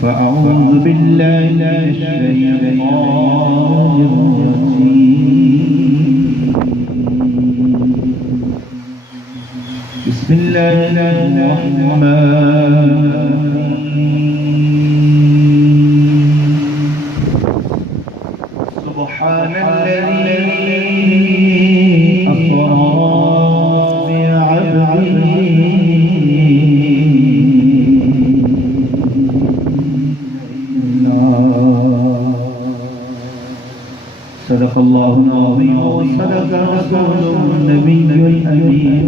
فأعوذ بالله من الشيطان الرجيم. بسم الله الرحمن الرحيم. سبحان الذي أسرى بعبده صدق الله العظيم وصدق رسوله النبي الأمين.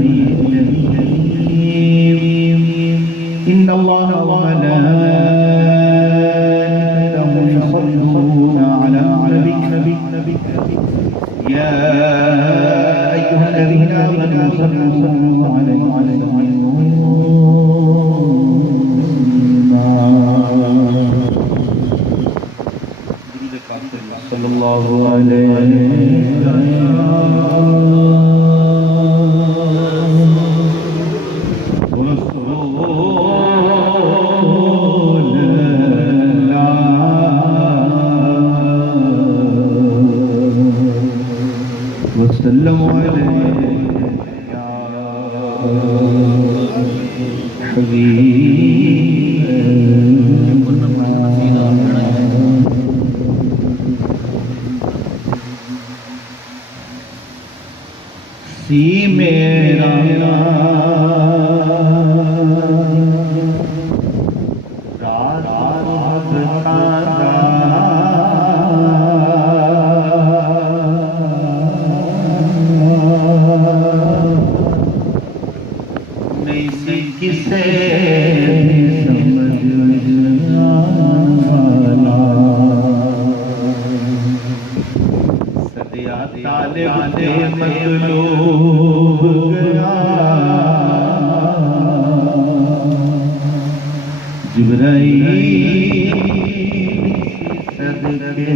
إن الله وملائكته يصلون على النبي يا أيها الذين آمنوا صلوا عليه صلى الله عليه وسلم عليه يا حبيب سی میرا نہیں سی کسے مطلوب گیا جبرائیل صدقے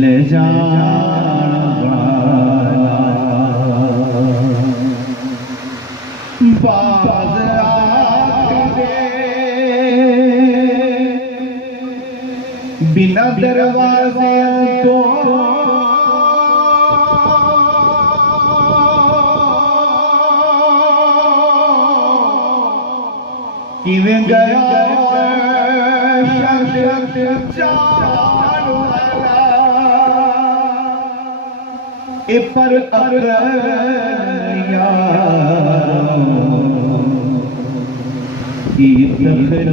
لے جانا باز آتے بنا دروازے تو کیویں گیا شمس جان والا اے پر یار کی تخر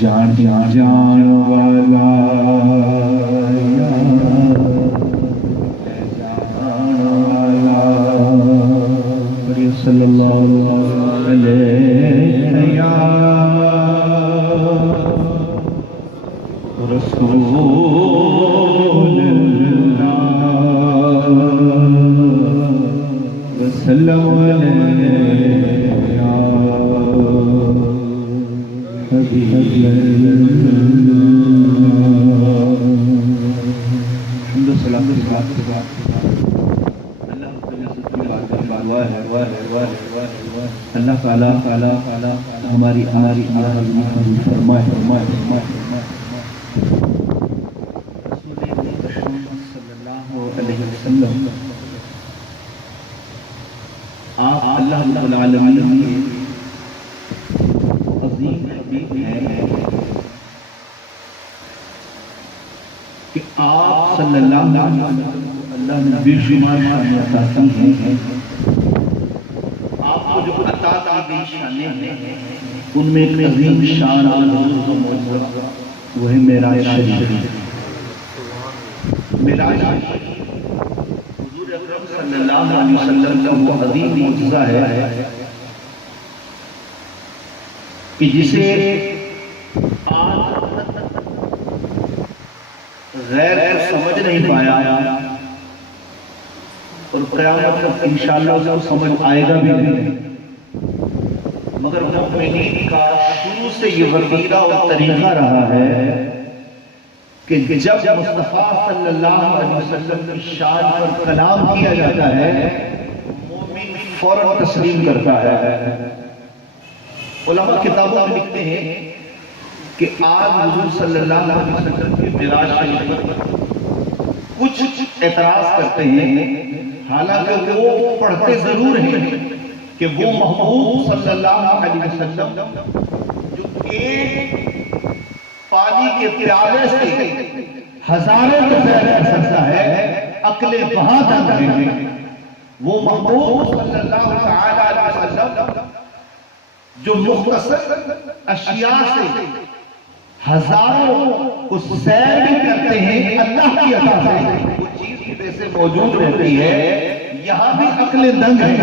جان جان والا صلی اللہ علیہ یا رسول اللہ وسلم علیہ یا حبیب الحمد للہ اللہ تعالیٰ ہماری فرمائے صلی اللہ علیہ وسلم آپ اللہ رب العالمین کے عظیم حبیب ہیں کہ آپ صلی اللہ علیہ وسلم اللہ نے بے شمار عطا کی ہیں. آپ کو جو عطا کی گئی شانیں ہیں ان میں ایک عظیم شان اور معجزہ معراج شریف. معراج حضور اکرم صلی اللہ علیہ وسلم کا وہ عظیم معجزہ ہے کہ جسے آج غیر سمجھ نہیں پایا اور قیامت تک انشاءاللہ اس کو سمجھ آئے گا بھی نہیں. مگر مومنین کا شروع سے یہ وسیلہ اور طریقہ رہا ہے کہ جب مصطفیٰ صلی اللہ علیہ وسلم کی شان پر کلام کیا جاتا ہے مومن فوراً تسلیم کرتا ہے. علماء کتابوں میں لکھتے ہیں کہ آج حضور صلی اللہ علیہ وسلم کے معراج شریف پر کچھ اعتراض کرتے ہیں، حالانکہ وہ پڑھتے ضرور ہیں کہ وہ محبوب صلی اللہ علیہ وسلم جو ایک پانی کے پیالے سے ہزاروں کو سیر کر سکتا ہے، عقلیں وہاں تک ہیں، وہ محبوب صلی اللہ علیہ وسلم جو مختصر اشیاء سے ہزاروں کو سیر بھی کرتے ہیں اللہ کی عطا سے، وہ چیز کی وجہ سے موجود رہتی ہے. یہاں بھی عقلیں دنگ ہیں،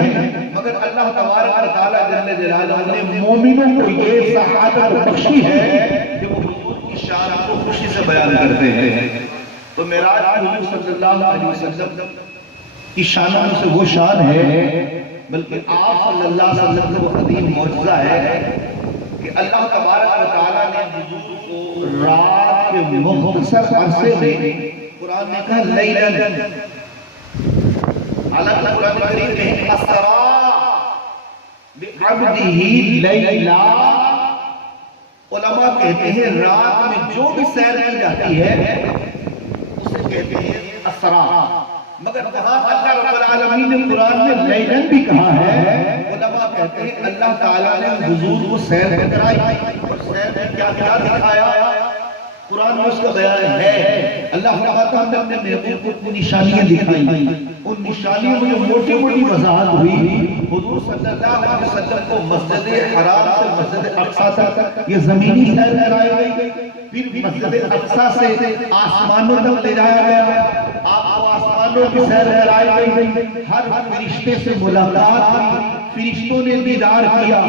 مگر اللہ تبارک و تعالیٰ جل جلالہ نے مومنوں کو یہ سعادت بخشی ہے کہ وہ حضور کی شان کو خوشی سے بیان کرتے ہیں. تو معراج حضور صلی اللہ علیہ وسلم کی شانوں سے وہ شان ہے، بلکہ آپ صلی اللہ علیہ وسلم کا وہ عظیم معجزہ ہے کہ اللہ تبارک و تعالیٰ نے حضور کو رات کے مختصر عرصے میں، قرآن نے کہا لیلاً، حالانکہ قرآن کریم میں اسرا بعبدہ لیلا، علماء کہتے ہیں رات میں جو بھی سیر کی جاتی ہے اسے کہتے ہیں اسرا. مگر وہاں اللہ رب العالمین نے قرآن میں لیلاً بھی کہا ہے. علماء کہتے ہیں اللہ تعالیٰ نے حضور کو سیر کرائی اور سیر میں کیا کیا دکھایا، قرآن میں اس کا بیان ہے. اللہ تعالیٰ نے اپنے محبوب کو نشانیاں دکھائی، ان نشانیوں میں موٹی موٹی وضاحت ہوئی. حضور صلی اللہ علیہ وسلم کو مسجد حرام سے مسجد اقصی تک یہ زمینی سیر کرائی گئی، پھر مسجد اقصی سے آسمانوں تک لے جایا گیا، آپ کو آسمانوں کی سیر کرائی گئی، ہر فرشتے سے ملاقات کی، فرشتوں نے دیدار کیا،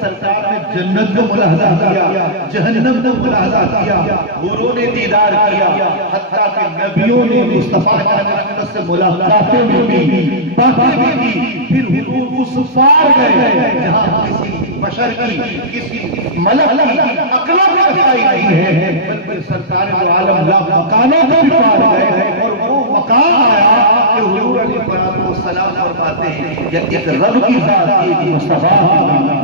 سرکار نے جنت کو ملاحظہ کیا، جہنم کو ملاحظہ کیا، حوروں نے دیدار کیا، حتیٰ کہ نبیوں نے مصطفیٰ سے ملاقاتیں بھی کی، باتیں بھی کی. پھر حضور اس پار گئے جہاں کسی بشر کی، کسی ملک کی عقلوں میں رسائی نہیں ہے، بلکہ سرکار عالم لا مکانوں کو بھی پار گئے. اور وہ مقام آیا کہ حضور علیہ السلام فرماتے ہیں کہ ایک رب کی ذات ایک مصطفیٰ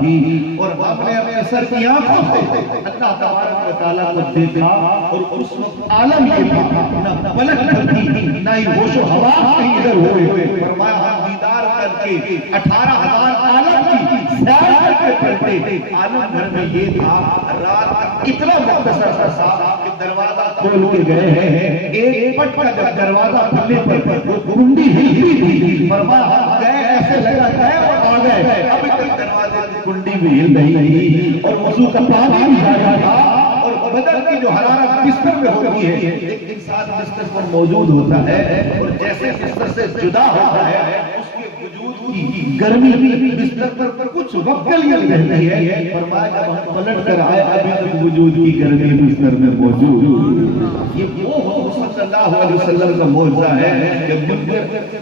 کی، اور ہم نے اپنے سر کی آنکھوں سے اللہ تبارک و تعالیٰ کو دیکھا، اور اس وقت عالم یہ تھا نہ ملک تھی نہ ہی ہوش و حواس کہیں ادھر ہوئے. فرمایا ہم دیدار کر کے 18,000 عالم کی سیر کر کے پڑھتے. عالم گھر میں یہ تھا رات اتنا مختصر سا کہ دروازہ کھول کے گئے ہیں، ایک پٹ کا جب دروازہ کھلنے پر وہ کنڈی ہلتی تھی. فرمایا ہم گئے ایسے لگا گئے اور آ گئے، ابھی تک دروازے کی کنڈی بھی ہل رہی تھی اور وضو کا پانی بھی جاری تھا. اور بدن کی جو حرارت بستر میں ہوتی ہے، ایک انسان بستر پر موجود ہوتا ہے اور جیسے بستر سے جدا ہوتا ہے اس کے وجود کی گرمی بستر پر کچھ وقت کے لیے رہتی ہے. فرمایا جب ہم پلٹ کر آئے ابھی تک وجود کی گرمی بستر میں موجود. یہ وہ صلی اللہ علیہ وسلم کا معجزہ ہے کہ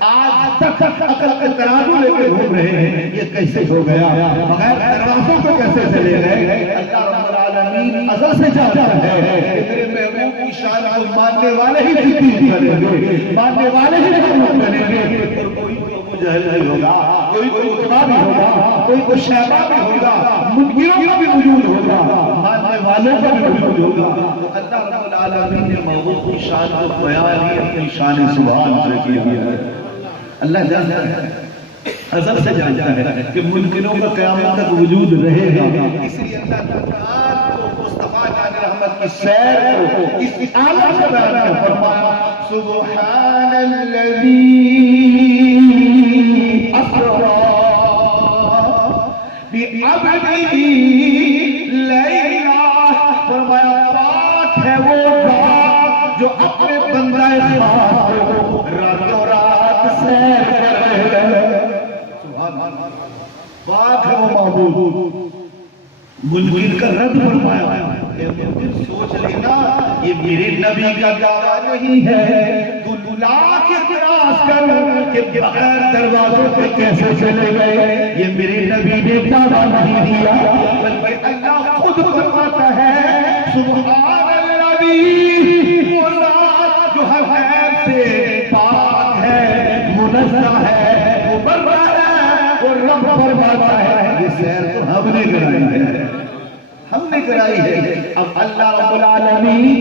آج تک عقل کے ترازو لے کے گھوم رہے ہیں یہ کیسے ہو گیا، بغیر دروازوں کو کیسے چلے گئے. اللہ رب العالمین ازل سے چاہتا ہے کہ میرے محبوب کی شان کو ماننے والے ہی تکلیف کریں گے، ماننے والے ہی محبوب کریں گے. اور کوئی کو جہل نہیں ہوگا، کوئی کو اتباع بھی ہوگا، کوئی کو شیبہ بھی ہوگا، منکروں کا بھی وجود ہوگا، ماننے والوں کا بھی وجود ہوگا. تو اللہ رب العالمین نے محبوب کی شان کو بیان ہی اپنی شان سبحان سے کیا ہے. اللہ جانتا ہے، ازل سے جانتا ہے کہ منکروں کا قیامت تک وجود رہے گا. اس لیے اللہ تعالیٰ کو مصطفیٰ جان رحمت کی سیر کو اس عالم سے بیان کر فرمایا سبحان الذی اسرا بعبدہ لیلا. فرمایا پاک ہے وہ جو اپنے بندہ خاص کو راتوں رات سیر کر رہے ہیں. سبحان اللہ. پاک ہے وہ معبود. منکر کا رد فرمایا. منکر سوچ لینا یہ میرے نبی کا دعویٰ نہیں ہے. تو لاکھ اعتراض کر کہ بغیر دروازوں پہ کیسے چلے گئے. یہ میرے نبی نے دعویٰ نہیں دیا بلکہ اللہ خود فرماتا ہے سبحان الذی وہ ذات جو ہر عیب سے پاک ہے, منزہ ہے, مبرر ہے. اور رب فرماتا ہے یہ سیر تو ہم نے کرائی ہے, ہم نے کرائی ہے. اب اللہ رب العالمین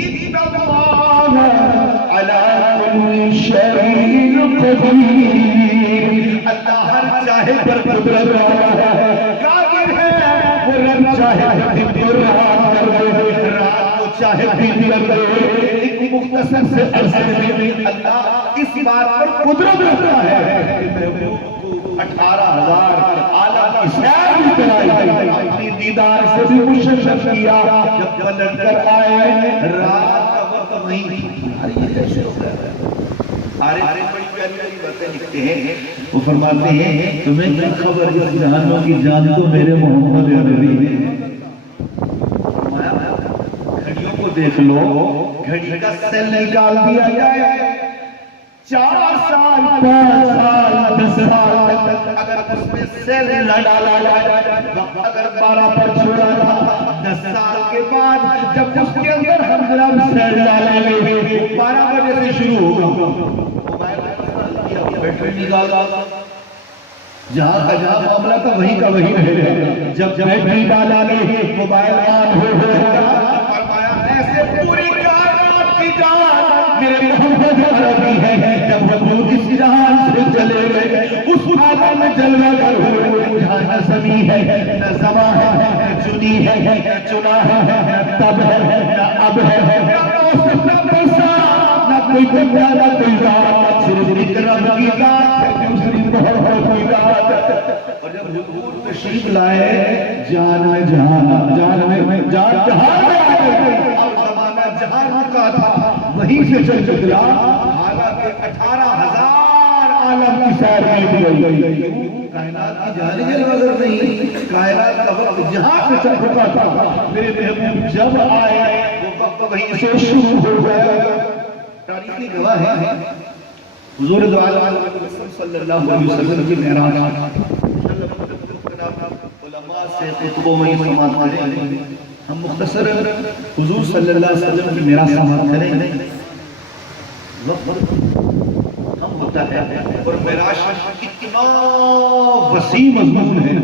ان اللہ علی کل شیء قدیر, اللہ ہر چاہے پر قدرت والا ہے, قادر ہے. وہ رب چاہے دن کو رات کر دے, رات کو چاہے دن کر دے. ایک مختصر سے عرض میں اللہ اس بات پر قدرت رکھتا ہے. 18,000 عالم کی سیر بھی کرائی, اپنی دیدار سے بھی مشرف کیا. جب پلٹ کر آئے رات کا وقت وہیں تھی. یہ کیسے ہو رہا ہے؟ آرے بڑی پیاری باتیں لکھتے ہیں. وہ فرماتے ہیں تمہیں کیا خبر اس جہانوں کی جان کو میرے محمد عربی نے. گھڑیوں کو دیکھ لو, گھڑی کا سیل نکال دیا جائے 4 سال 5 سال 10 سال اگر اس میں سیل نہ ڈالا جائے, اگر 12 پر چھوڑا تھا 10 سال کے بعد جب اس کے اندر ہم سیل ڈالیں گے 12 بجے سے شروع ہوگا. بیٹری نکالا, جہاں کا جہاں معاملہ تھا وہیں کا وہیں رہے گا. جب بیٹری ڈالا گے موبائل آن ہو گا. فرمایا ایسے پوری کائنات کی جان میرے محمد عربی ہے. جب حضور اس جہان سے چلے گئے اس عالم میں جلوہ گر ہوئے جہاں نہ زمین ہے نہ زماں ہے نہ چنی ہے نہ چنا ہے نہ تب ہے نہ اب ہے نہ موسم نہ برسات نہ کوئی بندہ نہ کوئی ذات, صرف ایک رب کی ذات ہے, دوسری محمد کی ذات. اور جب حضور تشریف لائے جان میں جہان, جان میں جان جہان میں آئے. اب زمانہ جہان کا تھا وہیں سے چل چلا. حالانکہ 18,000 عالم کی سیر میں گئی. کائنات کی جان جلوہ نہیں, کائنات کا وقت جہاں سے چل چکا تھا. میرے محبوب جب آئے وہ وقت وہیں سے شروع ہو گیا. تاریخی گواہ ہے حضور دو عالم صلی اللہ علیہ وسلم کی معراج. علماء سے خطبوں میں سماعت کریں, ہم مختصر حضور صلی اللہ علیہ وسلم کی معراج سماعت کریں. وقت ہم ہوتا ہے اور معراج اتنا وسیع مضمون ہے,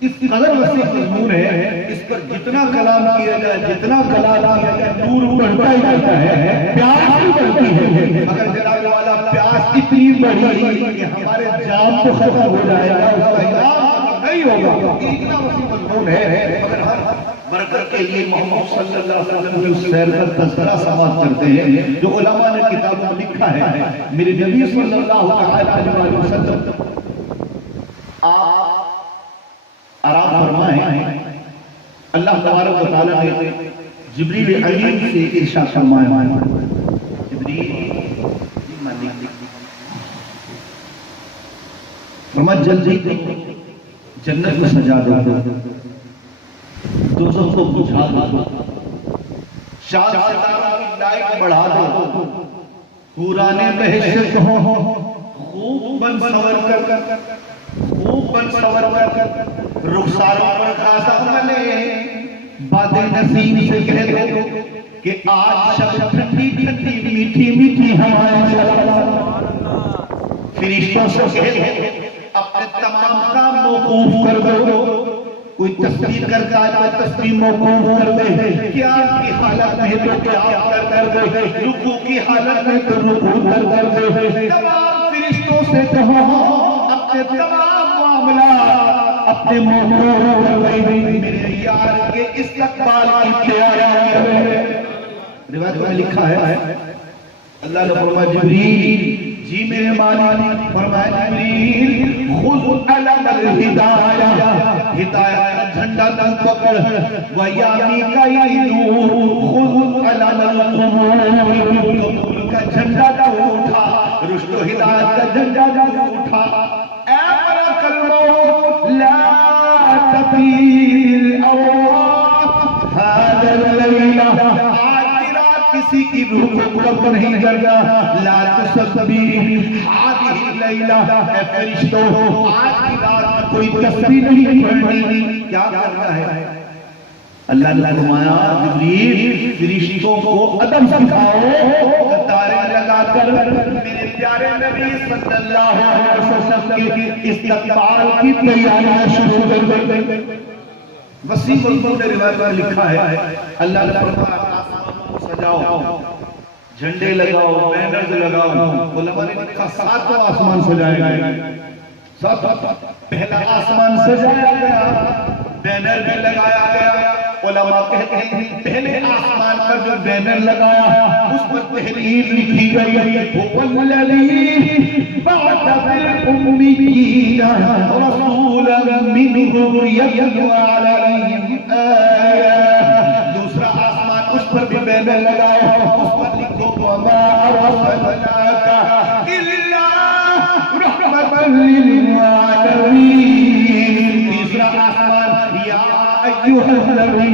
اس قدر وسیع مضمون ہے, اس پر جتنا کلام کیا جائے جتنا کلام کیا جائے نور بڑھتا ہی جاتا ہے, پیاس بھی بڑھتی ہے. مگر جلال والا پیاس اتنی بڑھی کہ ہمارے جام تو ختم ہو جائے گا, اس کا انعام نہیں ہوگا. اتنا وسیع مضمون ہے. مگر ہر برکت کے لیے محمد صلی اللہ علیہ وسلم کی اس سیر کا تذکرہ سماعت کرتے ہیں جو علماء نے کتابوں میں لکھا ہے. میرے نبی صلی اللہ علیہ وسلم آپ آرام فرمائیں. اللہ تبارک و تعالیٰ نے جبریل امین سے ارشاد فرمایا, جبریل فرمایا جلدی جنت میں سجا دو, دوزخ کو بجھا دو, چاند ستاروں کی لائٹ بڑھا دو, حورانے بہشت کو خوب بن سنور کر خوب بن سنور کر رخساروں پر خاصا ملے. باد نسیم سے کہہ دو کہ آج شب ٹھنڈی ٹھنڈی میٹھی میٹھی ہوائیں چلا. فرشتوں سے کہہ دو اپنے تمام کام موقوف کر دو. کوئی تسبیح کرتا ہے تو تسبیح موقوف کر دے, قیام کی حالت میں تو قیام کر دے, رکوع کی حالت میں تو رکوع کر دے. تمام فرشتوں سے کہو اپنے تمام معاملات اپنے موقوف کر دے. میرے یار کے استقبال کی تیاری کرے. روایت میں لکھا ہے اللہ نے فرمایا جبریل جی میرے مالک, فرمایا جبریل خذ علم الہدایہ, ہدایت کا جھنڈا تن پکڑ. وَيَا مِيكَائِیلُ خُذْ عَلَمَ قبول کا جھنڈا جو اٹھا، رشد و ہدایت کا جھنڈا جو اٹھا، اے میرا کلمہ لا تبیل اللہ هذا اللیلہ، آج رات کسی کی روح کو کب نہیں کرنا، لا تسبیح هذه اللیلہ، اے فرشتوں آج کی رات کوئی تسبیح نہیں پڑھنی، کیا کرنا ہے؟ اللہ نے فرمایا جبریل فرشتوں کو ادب سکھاؤ، قطاریں لگا کر میرے پیارے نبی صلی اللہ علیہ وسلم کے استقبال کی تیاریاں شروع کر دیں۔ وسیع الفضل نے روایت میں لکھا ہے اللہ نے فرمایا آسمان کو سجاؤ، جھنڈے لگاؤ، بینرز لگاؤ۔ علماء نے لکھا 7واں آسمان سجایا گیا، پہلا آسمان سجایا گیا، بینر بھی لگایا گیا۔ علماء کہتے ہیں پہلے آسمان پر جو بینر لگایا اس پر تحریر لکھی گئی هو الذی بعث فی الأمیین رسولا منهم یتلو علیہم آیات۔ دوسرا آسمان اس پر بھی بینر لگایا، اس پر لکھو وما ارسلناک الا رحمتا للعالمین۔ تیسرا آسمان یا ایھا النبی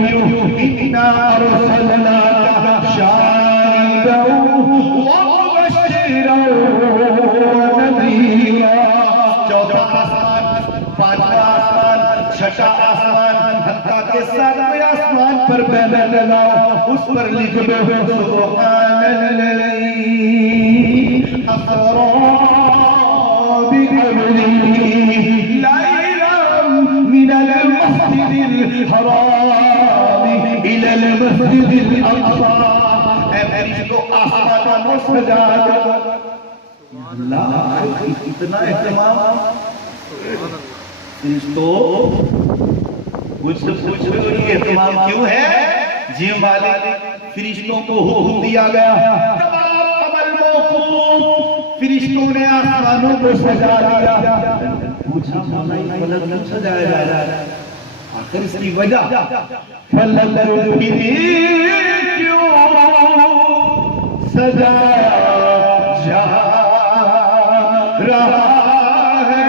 انا ارسلناک شاہدا ومبشرا ونذیرا۔ چوتھا آسمان، پانچواں آسمان، چھٹا آسمان، حتیٰ کہ ساتویں آسمان پر بینر لگاؤ، اس پر لکھ دو سبحان الذی اسری بعبدہ من المسجد الحرام الى المسجد الاقصى۔ اے فرشتوں آسمانوں سجا دو۔ اللہ اتنا اہتمام، فرشتوں مجھ سے پوچھ رہے ہو یہ اہتمام کیوں ہے؟ جی مالک فرشتوں کو حکم دیا گیا، فرشتوں نے آسمانوں کو سجا دیا۔ پوچھا مولا یہ فلک کیوں سجایا جا رہا ہے؟ آخر اس کی وجہ فلک کیوں سجایا جا رہا ہے؟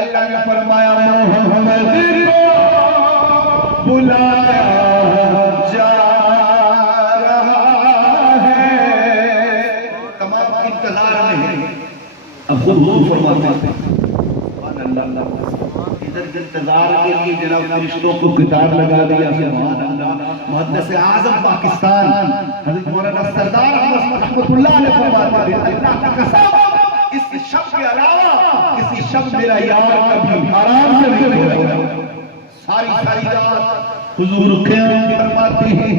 اللہ نے فرمایا محمد کو بلایا جا رہا ہے۔ تمام انتظار میں اب حضور فرماتے ہیں سبحان اللہ، ادھر انتظار کے لیے جناب فرشتوں کو قطار لگا دیا۔ سبحان اللہ، محدث اعظم پاکستان حضرت مولانا سردار احمد رحمۃ اللہ علیہ فرماتے ہیں اللہ کا قسم اس شب کے علاوہ کسی شب میرا یار کبھی آرام سے نہیں ہوگا۔ ساری رات حضور قیام فرماتے ہیں،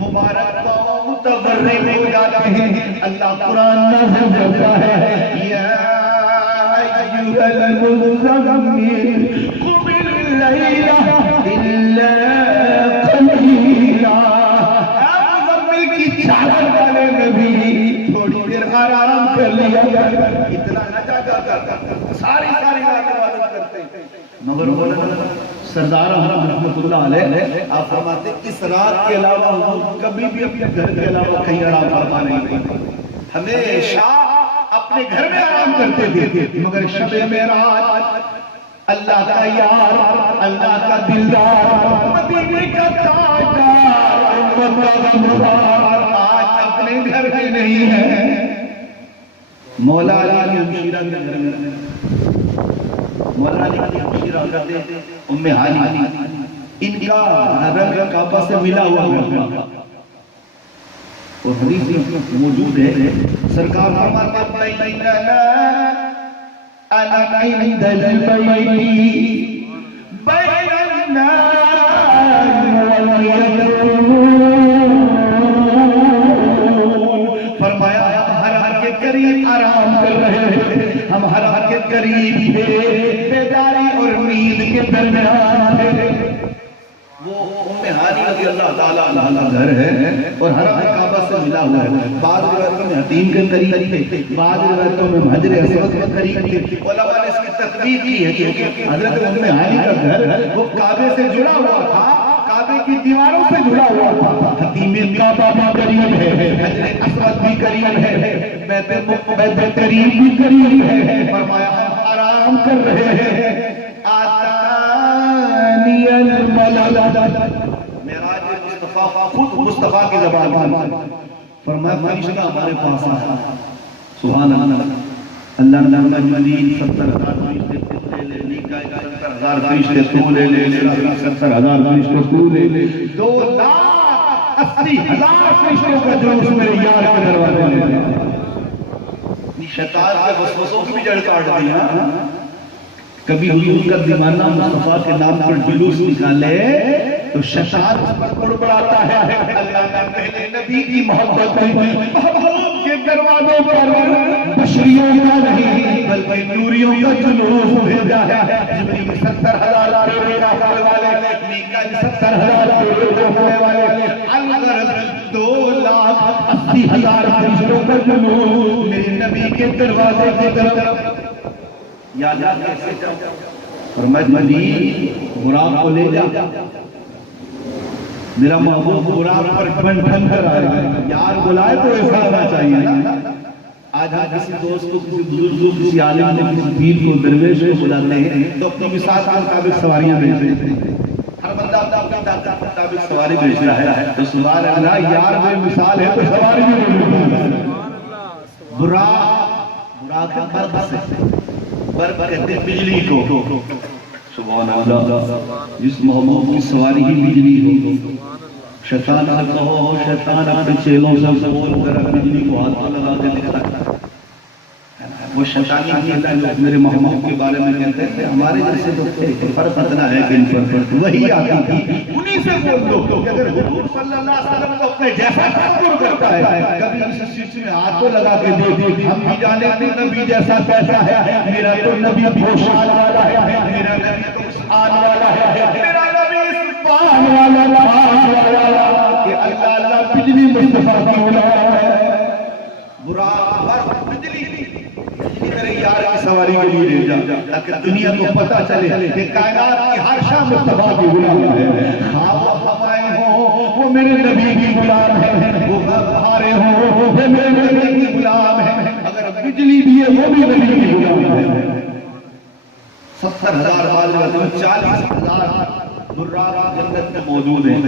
مبارک باؤں متضرع ہو جاتے ہیں۔ اللہ قرآن نازل کرتا ہے یا ایھا المزمل قم اللیل الا قلیلا۔ اے مزمل کی چادر والے نبی تھوڑی دیر آرام کر لیا کر، اتنا نہ جاگا کر، ساری رات عبادت کرتے ہیں۔ مگر مولانا سردار احمد رحمۃ اللہ علیہ آپ فرماتے اس رات کے علاوہ ہم کبھی بھی اپنے گھر کے علاوہ کہیں آرام فرما نہیں کرتے، ہمیشہ اپنے گھر میں آرام کرتے تھے۔ مگر شب معراج اللہ کا یار، اللہ کا دلدار، مدینے کا تاجدار، امت کا مبارک آج اپنے گھر میں نہیں ہے۔ مولا علی ہمشیرہ کے گھر میں، مولا علی کی ہمشیرہ کرتے ام ہانی، ان کا رنگ کعبہ سے ملا ہوا ہے اور حدیث موجود ہے۔ سرکار فرماتے ہیں بیننا انا عند البیت بین النار والیدون۔ فرمایا ہم ہر کے قریب آرام کر رہے ہیں، ہم ہر کے قریب تھے، بیداری اور نیند کے درمیان تھے۔ وہ ام ہانی رضی اللہ تعالیٰ عنہ کا گھر ہے اور حرم کعبہ سے ملا ہوا ہے۔ بعض روایتوں میں حتیم کے قریب تھے، بعض روایتوں میں حجر اسود کے قریب تھے۔ علماء نے اس کی تکمیل کی ہے کہ حضرت ام ہانی کا گھر وہ کعبے سے جڑا ہوا تھا، کعبے کی دیواروں سے جڑا ہوا تھا. حتیم کعبہ بھی قریب ہے, حجر اسود بھی قریب ہے, بیت کریم بھی قریب ہے. فرمایا ہم آرام کر رہے ہیں. آتانی الملک, معراج مصطفیٰ خود مصطفیٰ کی زبان. فرمایا فرشتہ ہمارے پاس آیا. سبحان اللہ. اللہ نے مجید 70,000 فرشتے لے لے, 70,000 فرشتے تو لے لے, 70,000 فرشتے تو لے لے, 2,80,000 فرشتوں کا جلوس میرے یار کے دروازے میں. شیطان کے وسوسوں کی بھی جڑ کاٹ دیا. کبھی حضور کا دیوانہ مصطفیٰ کے نام پر جلوس نکالے تو شیطان اس پر بڑبڑاتا ہے. اللہ نے پہلے نبی کی محبت محبوب کے دروازوں پر بشریوں کا نہیں بلکہ نوریوں کا جلوس بھیجا ہے. جبریل 70,000 پیرے رکھنے والے, میکائیل 70,000 پیرے رکھنے والے, الغرض 2,80,000 فرشتوں کا جلوس میرے نبی کے دروازے کی طرف. یا جا کیسے جاؤ؟ فرمایا مجید براق کو لے جا. میرا محبوب براق پر ٹھن کر آئے. یار بلائے تو ایسا ہونا چاہیے نا. آج ہم کسی دوست کو, کسی بزرگ کو, کسی عالم کو, کسی پیر کو, درویش کو بلاتے ہیں تو اپنی مثال کے مطابق سواریاں بھیجتے ہیں. ہر بندہ اپنی طاقت کے مطابق سواری بھیجتا ہے. تو سبحان اللہ, یار بے مثال ہے تو سواری بھی بھیجتا ہے. براق برق سے, برق کہتے ہیں بجلی کو. سبحان اللہ. جس محبوب کی سواری ہی بجلی ہو. شیطان سے کہو, شیطان اپنے چیلوں سے بول کر بجلی کو ہاتھ میں لگا کے دکھاتا ہے. وہ شیطانی کہتا ہے لوگ میرے محبوب کے بارے میں کہتے ہیں ہمارے جیسے جو فرق اتنا ہے کہ ان پر وہی آتی تھی. انہی سے بول دو کہ اگر حضور صلی اللہ علیہ وسلم کو اپنے جیسا تصور کرتا ہے, کبھی اس چیز میں ہاتھ تو لگا کے دے. ہم بھی جانے کہ نبی جیسا کیسا ہے. میرا تو نبی پوشان والا ہے, میرا نبی تو اسعان والا ہے, میرا نبی اسفان والا کہ اللہ اللہ بجلی مصطفیٰ کی اولاد ہے. براق برق بجلی میرے یار کی سواری کے لیے لے جا تاکہ دنیا کو پتا چلے کہ کائنات کی ہر شاہ مصطفیٰ کی غلام ہے. خواب و ہوائیں ہوں وہ میرے نبی کی غلام ہے, وہ بہاریں ہوں وہ میرے نبی کی غلام ہے. اگر بجلی بھی ہے وہ بھی نبی کی غلام ہے. 70,000 بعد 40,000 براق جنت میں موجود ہیں.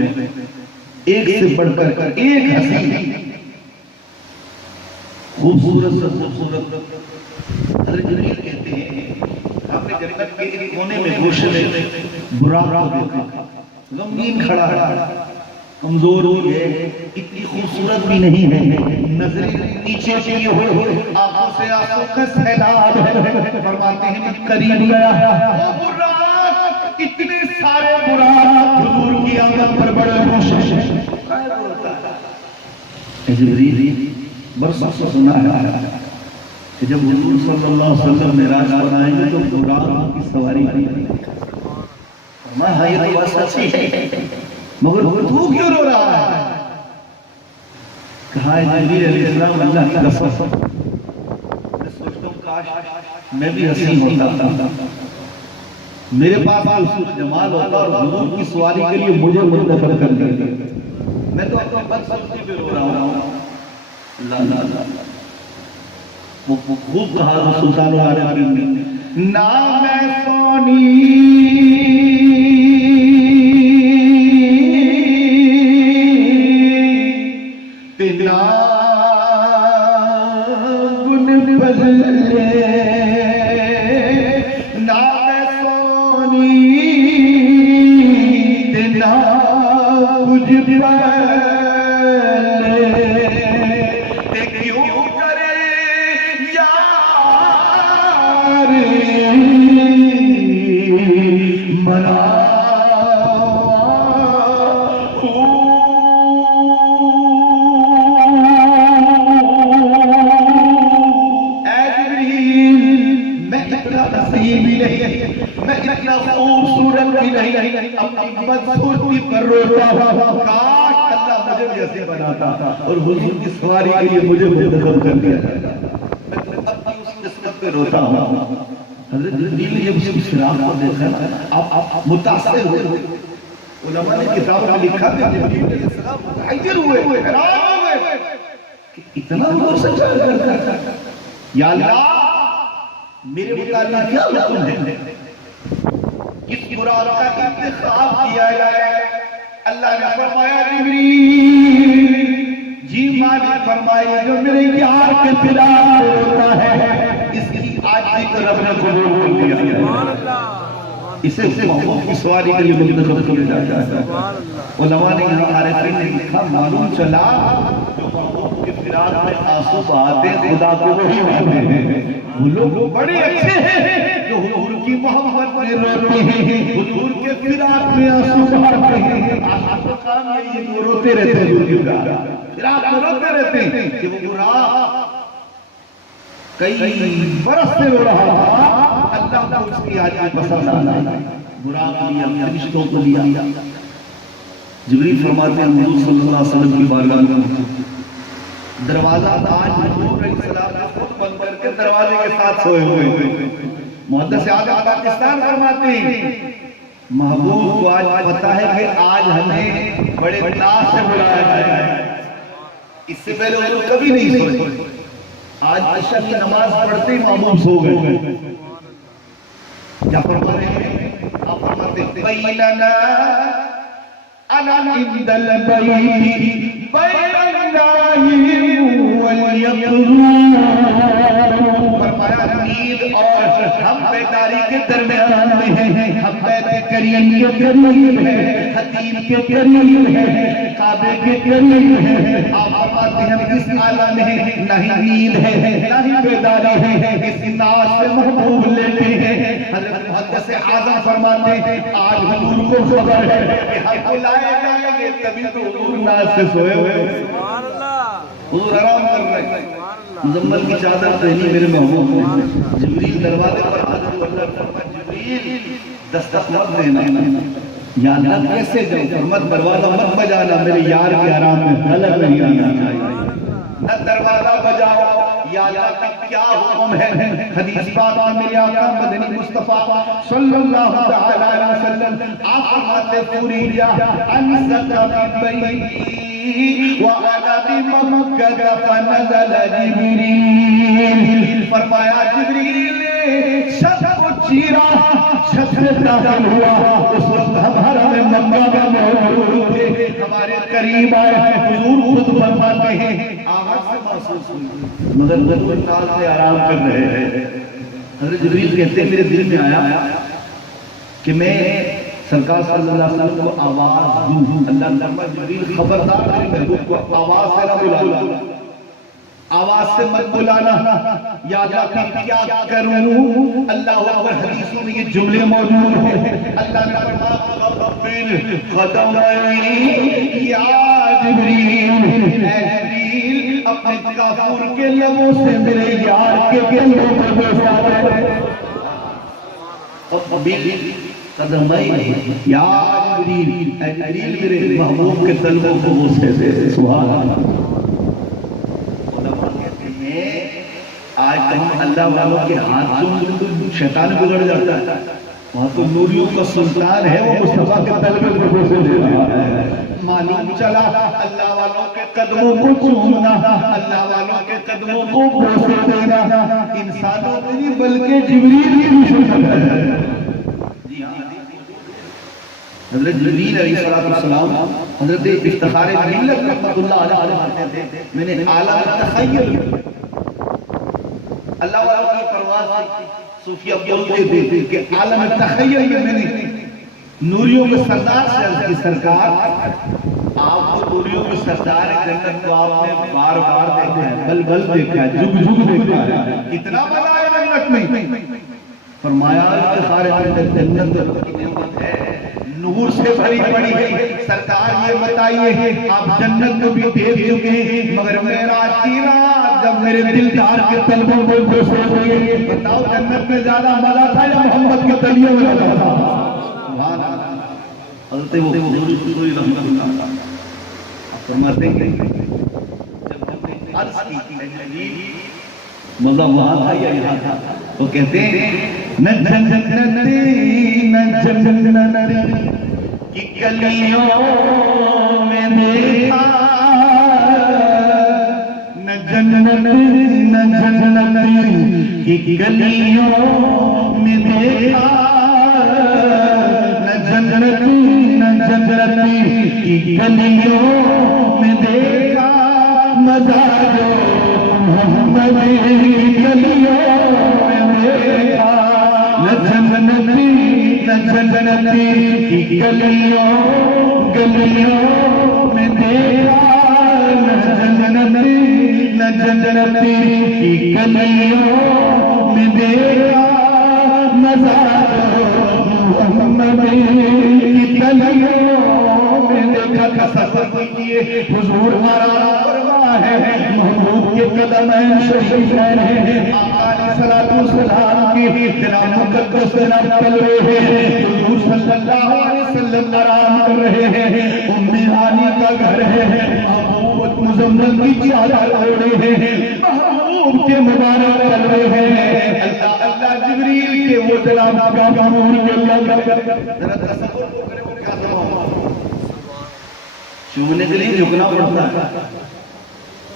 ایک سے بڑھ کر ایک حسین خوبصورت سے خوبصورت. حضرت جبریل کہتے ہیں ہم نے جنت کے ایک کونے میں گوشے میں براق دیکھا. غمگین کھڑا ہے, کمزور ہوئی ہے, اتنی خوبصورت بھی نہیں ہے, نظر نیچے کیے ہوئے, آنکھوں سے آنسو کا سیلاب ہے. فرماتے ہیں میں قریب گیا, وہ براق اتنے سارے براق حضور کی آنکھ پر بڑے خوش ہیں. جبریل برسوں سے سنا ہے کہ جب حضور صلی اللہ علیہ وسلم معراج پر آئیں گے تو براق کی سواری کریں گے. فرمایا ہاں یہ تو بات سچی ہے, مگر تو کیوں رو رہا ہے؟ کہا جبریل علیہ السلام اللہ کی قسم میں سوچتا ہوں کاش میں بھی حسین ہوتا, میرے پاس اس جمال ہوتا اور حضور کی سواری کے لیے مجھے منتخب کر دیا. میں تو اپنے بدسلطی پہ رو رہا ہوں. اللہ وہ خوب کہا سلطان العارفین نے, نام سونی تیرا گن بدلے, نام سونی تیرا کچھ بدلے. اور حضور کی سواری کے لیے مجھے منتخب کر دیا جائے. میں اب بھی اس قسمت پہ روتا ہوں. حضرت جبریل نے جب اس فراق کو دیکھا آپ متاثر ہوئے. علماء نے کتاب میں لکھا کہ جبریل علیہ السلام متحیر ہوئے، حیران ہو گئے کہ اتنا وہ سچا ہے۔ یا اللہ میرے متعلق کیا حکم ہے، کس مراد کا انتخاب کیا جائے؟ اللہ نے فرمایا جبریل جی مالک فرمائے جو میرے یار کے خلاف ہوتا ہے اس کی عاجزی کو رب نے قبول کر لیا۔ سبحان اللہ۔ اسے محمود کی سواری کے لیے منتخب کیا جاتا ہے۔ علماء نے یہاں عارفین نے لکھا معلوم چلا جو محمود کے فراق میں آنسو بہاتے خدا کو وہی مانتے ہیں، وہ لوگ بڑے اچھے ہیں جو حضور کی محبت میں روتے ہیں، حضور کے فراق میں آنسو بہاتے ہیں۔ آنسو کا کام یہ وہ روتے رہتے ہیں، حضور کے فراق میں روتے رہتے ہیں کہ وہ برا کئی برس سے رو رہا تھا، اللہ کو اس کی آجی پسند آنا، براق لیا، فرشتوں کو لیا۔ جبریل فرماتے ہیں حضور صلی اللہ علیہ وسلم کی بارگاہ میں دروازہ آج حضور علیہ السلام نے خود بند کر کے دروازے کے ساتھ سوئے ہوئے۔ محدث اعظم پاکستان فرماتے ہیں محبوب کو آج پتا ہے کہ آج ہمیں بڑے ناز سے بلایا گیا ہے، اس سے پہلے حضور کبھی نہیں سوئے۔ آج عشاء کی نماز پڑھتے ہی محبوب سو گئے۔ کیا فرما رہے ہیں؟ آپ فرماتے ہیں بیننا انا عند البیت بین اللہ والیقظون، فرمایا نیند اور ہم بیداری کے درمیان میں ہیں، ہم بیت کریم کے قریب ہیں، حتیم کے قریب ہیں، کعبے کے قریب ہیں۔ آپ فرماتے ہیں کس عالم میں نہ ہی نیند ہے نہ ہی بیداری ہے، اس ناز سے محبوب لیتے ہیں۔ حضرت محدث اعظم فرماتے ہیں آج حضور کو خبر ہے کہ ہم کو لائے جائیں گے، تبھی تو حضور ناز سے سوئے ہوئے۔ سبحان اللہ، حضور آرام کر رہے ہیں، مزمل کی چادر پہنی میرے محبوب نے۔ جبریل دروازے پر حاضر ہوا، اللہ فرمایا جبریل دستک مت دینا، یا اللہ کیسے جاؤں، مت دروازہ مت بجانا، میرے یار کے آرام میں غلط نہیں آنا چاہیے، نہ دروازہ بجاؤ، یا اللہ کا کیا حکم ہے۔ حدیث پاک میں میرے آقا مدنی مصطفیٰ صلی اللہ علیہ وسلم آپ فرماتے پوری جا انسک بیتی وَأَنَا بِمَكَّةَ فَنَزَلَ جِبْرِيلٌ، فرمایا جبریل نے شب کو چیرا، شب سے داخل ہوا، اس وقت ہمارا مکہ میں موجود تھے، ہمارے قریب آئے، حضور خود فرماتے ہیں آواز سے محسوس ہوئی مگر حضور ناز سے آرام کر رہے ہیں۔ حضرت جبریل کہتے ہیں میرے دل میں آیا کہ میں سرکار صلی اللہ علیہ وسلم کو آواز دوں، اللہ تعالیٰ جبریل خبردار ہے محبوب کو آواز سے نہ بلانا، آواز سے مت بلانا، یا اللہ میں کیا کروں۔ اللہ اکبر، حدیثوں میں یہ جملے موجود ہیں، اللہ نے فرمایا قبل قدمئی یا جبریل، اے جبریل اپنے کافور کے لبوں سے میرے یار کے گلوں پر بسا دے۔ قبل قدمئی یا جبریل، اے جبریل میرے محبوب کے قلبوں کو بوسے دے۔ سبحان اللہ۔ آج ہم اللہ والوں کے ہاتھ سے شیطان بگڑ جاتا ہے، وہاں تو نوریوں کا سلطان ہے، وہ مصطفیٰ کے طلبے کو بوسے دے رہا ہے۔ معلوم چلا اللہ والوں کے قدموں کو چومنا، اللہ والوں کے قدموں کو بوسے دینا انسانوں کے نہیں بلکہ جبریل کی مشکل ہے۔ جی ہاں، حضرت جبریل علیہ السلام حضرت افتخار ملت رحمت اللہ علیہ فرماتے تھے میں نے عالم تخیل، اللہ والوں کی پرواز صوفیہ بولتے تھے کہ عالم تخیل میں میں نے نوریوں کے سردار سے عرض کی سرکار آپ کو نوریوں کے سردار جنت کو آپ نے بار بار دیکھا ہے، بل بل دیکھا ہے، جگ جگ دیکھا ہے، کتنا بڑا ہے جنت میں۔ فرمایا افتخار جنت کی نعمت ہے، نور سے بھری پڑی ہے، سرکار یہ بتائیے آپ جنت کو بھی دیکھ چکے ہیں مگر معراج کی رات جب میرے دلدار کے طلبوں کو بوسے دیے، بتاؤ جنت میں زیادہ مزہ تھا یا محمد کے تلیوں میں مزہ تھا؟ سبحان اللہ۔ حضرت وہ حضور رحمت اللہ فرماتے ہیں جب ہم نے عرض کی تھی مزہ وہاں تھا یا یہاں تھا، وہ کہتے ہیں نہ جنتی نہ جنتی کی گلیوں میں دیکھا نہ جنت نہ جنت کی گلیوں میں دیکھا نہ جنت نہ جنت کی گلیوں میں دیکھا مزار محمد کی گلیوں میں دیکھا نہ جنت نہ جنت کی گلیوں میں دیکھا نہ جنت نہ جنت کی گلیوں میں دیکھا مزار محمد کی گلیوں میں دیکھا کا سفر کیجئے حضور آرام فرما ہے محبوب کے قدم شریف ہے آقا علیہ السلام کی جناب مقدس جناب چل رہے ہیں حضور صلی اللہ علیہ وسلم آرام کر رہے ہیں ام ہانی کا گھر ہے محبوب مزمل کی چادر اوڑھے ہیں محبوب کے مبارک چل رہے ہیں اللہ اللہ جبریل کے وہ جناب کا نور کے اللہ ذرا تصور کریں وہ کیا سماؤ چومنے کے لیے جھکنا پڑتا ہے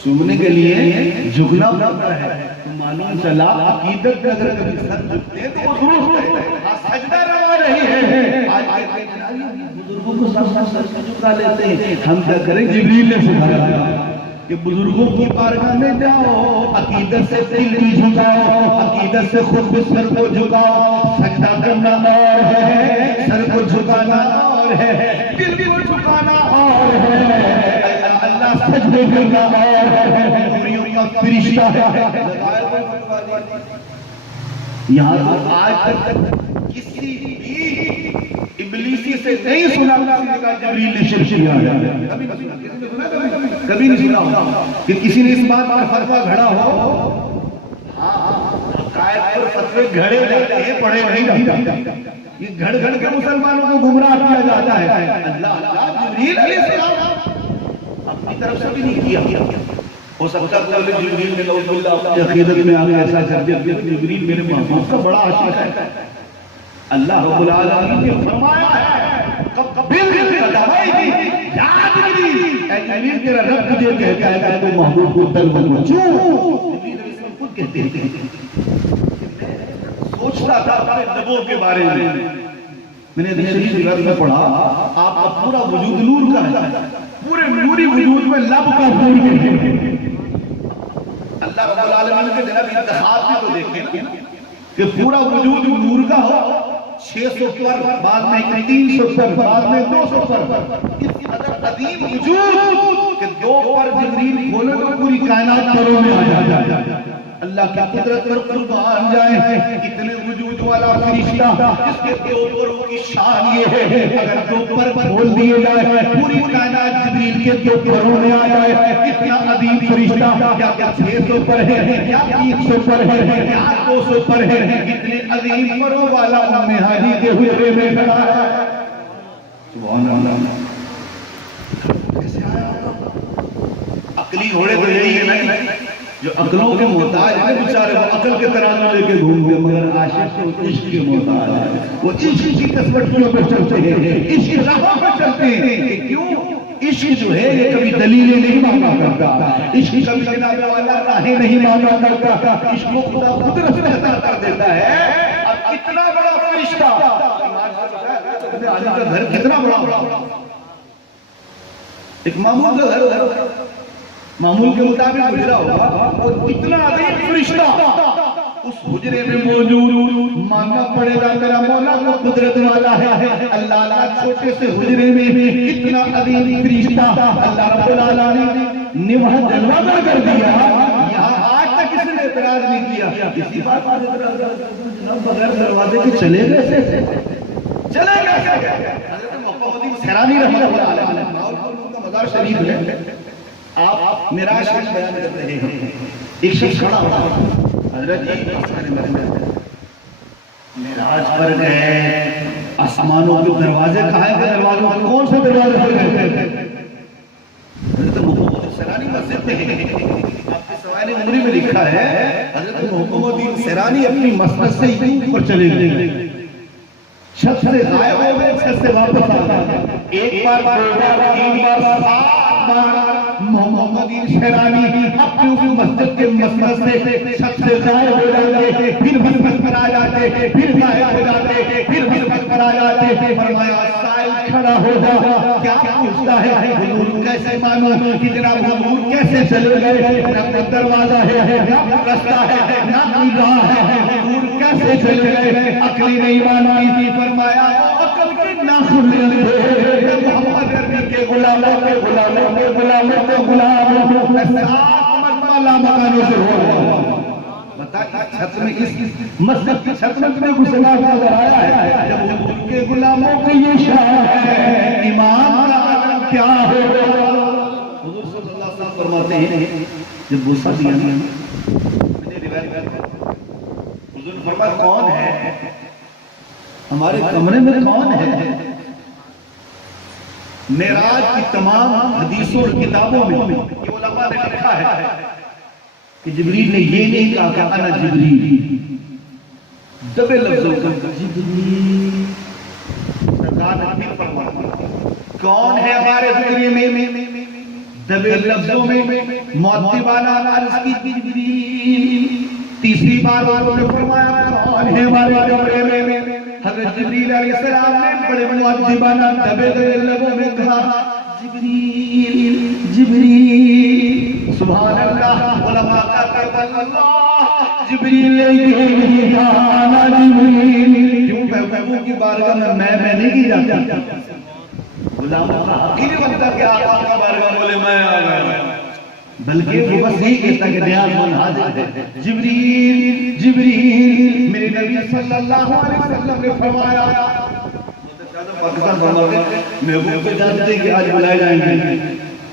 چومنے کے لیے جھکنا پڑتا ہے معلوم چلا عقیدت کا اگر کبھی سر جھکتے ہیں تو وہ درست ہے سجدہ روا رہی ہے آج بزرگوں کو سر جھکا لیتے ہیں ہم کیا کریں جبریل نے سکھایا کہ بزرگوں کی بارگاہ میں جاؤ عقیدت سے دل بھی جھکاؤ عقیدت سے خود بھی سر کو جھکاؤ سجدہ کرنا اور ہے سر کو جھکانا اور ہے دل کو جھکانا اور ہے اللہ سجدے کرنا اور ہے حوریوں کا فرشتہ ہے یہاں تو آج تک کسی بھی ابلیسی سے نہیں سنا جبریل نے شرک کیا کبھی نہیں سنا کہ کسی نے اس بات پر فتویٰ گھڑا ہو عقائد پر فتوے گھڑے جاتے ہیں پڑھے نہیں جاتے یہ گھڑ گھڑ کے مسلمانوں کو گمراہ کیا جاتا ہے اللہ جبریل علیہ السلام اپنی طرف سے بھی نہیں کیا ہو سکتا ہے کہ جبریل نے نعوذ باللہ اپنی عقیدت میں آگے ایسا کر دیا کہ جبریل میرے محبوب کا بڑا عاشق ہے اللہ رب العالمین نے فرمایا ہے بالکل دعوائی دی یا جبریل اے جبریل تیرا رب تجھے کہتا ہے کہ تو محبوب کو دل بنو چوں جبریل علیہ السلام خود کہتے ہیں سوچتا تھا اپنے نبوں کے بارے میں نے حدیث شریف میں پڑھا آپ کا پورا وجود نور کا ہے پورے نوری وجود میں لب کا نور ہے اللہ رب العالمین کے جناب انتخاب بھی تو دیکھیں کہ پورا وجود نور کا ہو 600 پر بعد میں 300 پر بعد میں 200 پر اس قدر عظیم وجود کہ 2 پر جبریل کھولے تو پوری کائنات پروں میں آ جائے اللہ کی قدرت پر قربان جائے اتنے وجود والا فرشتہ جس کے 2 پروں کی شان یہ ہے اگر 2 پر کھول دیے جائے پوری کائنات جبریل کے 2 پروں میں آ جائے اتنا عظیم فرشتہ کیا 600 پر ہے یا 300 پر ہے یا 200 پر ہے اتنے عظیم پروں والا ام ہانی کے حجرے میں کھڑا ہے سبحان اللہ کیسے آیا عقلی گھوڑے تو یہی ہے نا جو عقلوں کے محتاج ہیں بیچارے وہ عقل کے ترانہ لے کے گھومتے مگر عاشق تو عشق کے محتاج ہیں وہ عشق کی کسوٹیوں پہ چلتے ہیں عشق کی راہوں پہ چلتے ہیں کیوں عشق جو ہے یہ کبھی دلیلیں نہیں مانگا کرتا عشق کبھی جناب والا راہیں نہیں مانگا کرتا عشق کو خدا قدرت سے عطا کر دیتا ہے اب اتنا بڑا فرشتہ علی کا گھر کتنا بڑا ایک معمول کا گھر معمول کے مطابق گزرا ہوگا اور اتنا عظیم فرشتہ اس حجرے میں موجود ماننا پڑے گا میرا مولا تو قدرت والا ہے اللہ اللہ چھوٹے سے حجرے میں اتنا عظیم فرشتہ اللہ رب العالمین نے وہاں جلوہ کر دیا یہاں آج تک کسی نے اعتراض نہیں کیا اسی بات پر اعتراض بغیر دروازے کے چلے گئے حضرت محمد سیرانی رحمۃ اللہ علیہ باولپور کا مزار شریف ہے آپ معراج کا بیان کر رہے ہیں ایک شخص کھڑا ہوا حضرت جی معراج پر گئے آسمانوں کے دروازے کہاں ہیں دروازوں پر کون سے دروازے پر گئے حضرت محمد سیرانی مسجد میں آپ کے سوائے عمری میں لکھا ہے حضرت محمد سیرانی اپنی مسجد سے اوپر چلے گئے چھت سے غائب ہو گئے، چھت سے واپس آ گئے، ایک بار دو بار تین بار سات بار محمد شیرانی اپنی مسجد کے مسند سے چھت سے غائب ہو جاتے، پھر مسجد پر آ جاتے، پھر غائب ہو جاتے، پھر مسجد پر آ جاتے۔ فرمایا سائل کھڑا ہو جا، کیا پوچھتا ہے؟ حضور کیسے مانو کہ جناب حضور کیسے چلے گئے؟ نہ کوئی دروازہ ہے، نہ رستہ ہے، نہ کوئی راہ ہے، حضور کیسے چلے گئے؟ عقلی نہیں مانتی۔ فرمایا عقل کے ناخن لے محمد عربی کے غلاموں کے غلاموں کے غلاموں کے غلاموں ایسے آپ ملا مکانوں سے ہو بتائیے، چھت میں اس مسجد کی چھت میں گھسنا نظر آیا ہے جب حضور کے غلاموں کی یہ شان ہے، امام کا عالم کیا ہے؟ حضور صلی اللہ علیہ وسلم فرماتے ہیں جب بوسہ دیا میں نے روایت حضور نے فرمایا کون ہے ہمارے کمرے میں؟ کون ہے؟ معراج کی تمام حدیثوں اور کتابوں میں یہ علماء نے لکھا ہے کہ جبریل نے یہ نہیں کہا کہ انا جبریل، دبے لفظوں کا جبریل سرکار نے پھر فرمایا کون ہے ہمارے ذکر میں؟ دبے لفظوں میں معتبانہ عرض کی جبریل۔ تیسری بار انہوں نے فرمایا کون ہے ہمارے کمرے میں؟ حضرت جبریل علیہ السلام نے بڑے معتبانہ دبے لفظوں میں کہا جبریل جبریل۔ سبحان اللہ، علماء کا اللہ جبریل نے کہا جبریل، کیوں محبوب کی بارگاہ میں نہیں کی جاتی؟ غلاموں کا حق ہی نہیں بنتا کہ آقا کا بارگاہ بولے میں آ گیا، بلکہ وہ بس یہی کہتا کہ نیاز من حاضر ہے جبریل جبریل۔ میرے نبی صلی اللہ علیہ وسلم نے فرمایا، پاکستان فرماتے ہیں محبوب کو جانتے کہ آج بلائے جائیں گے،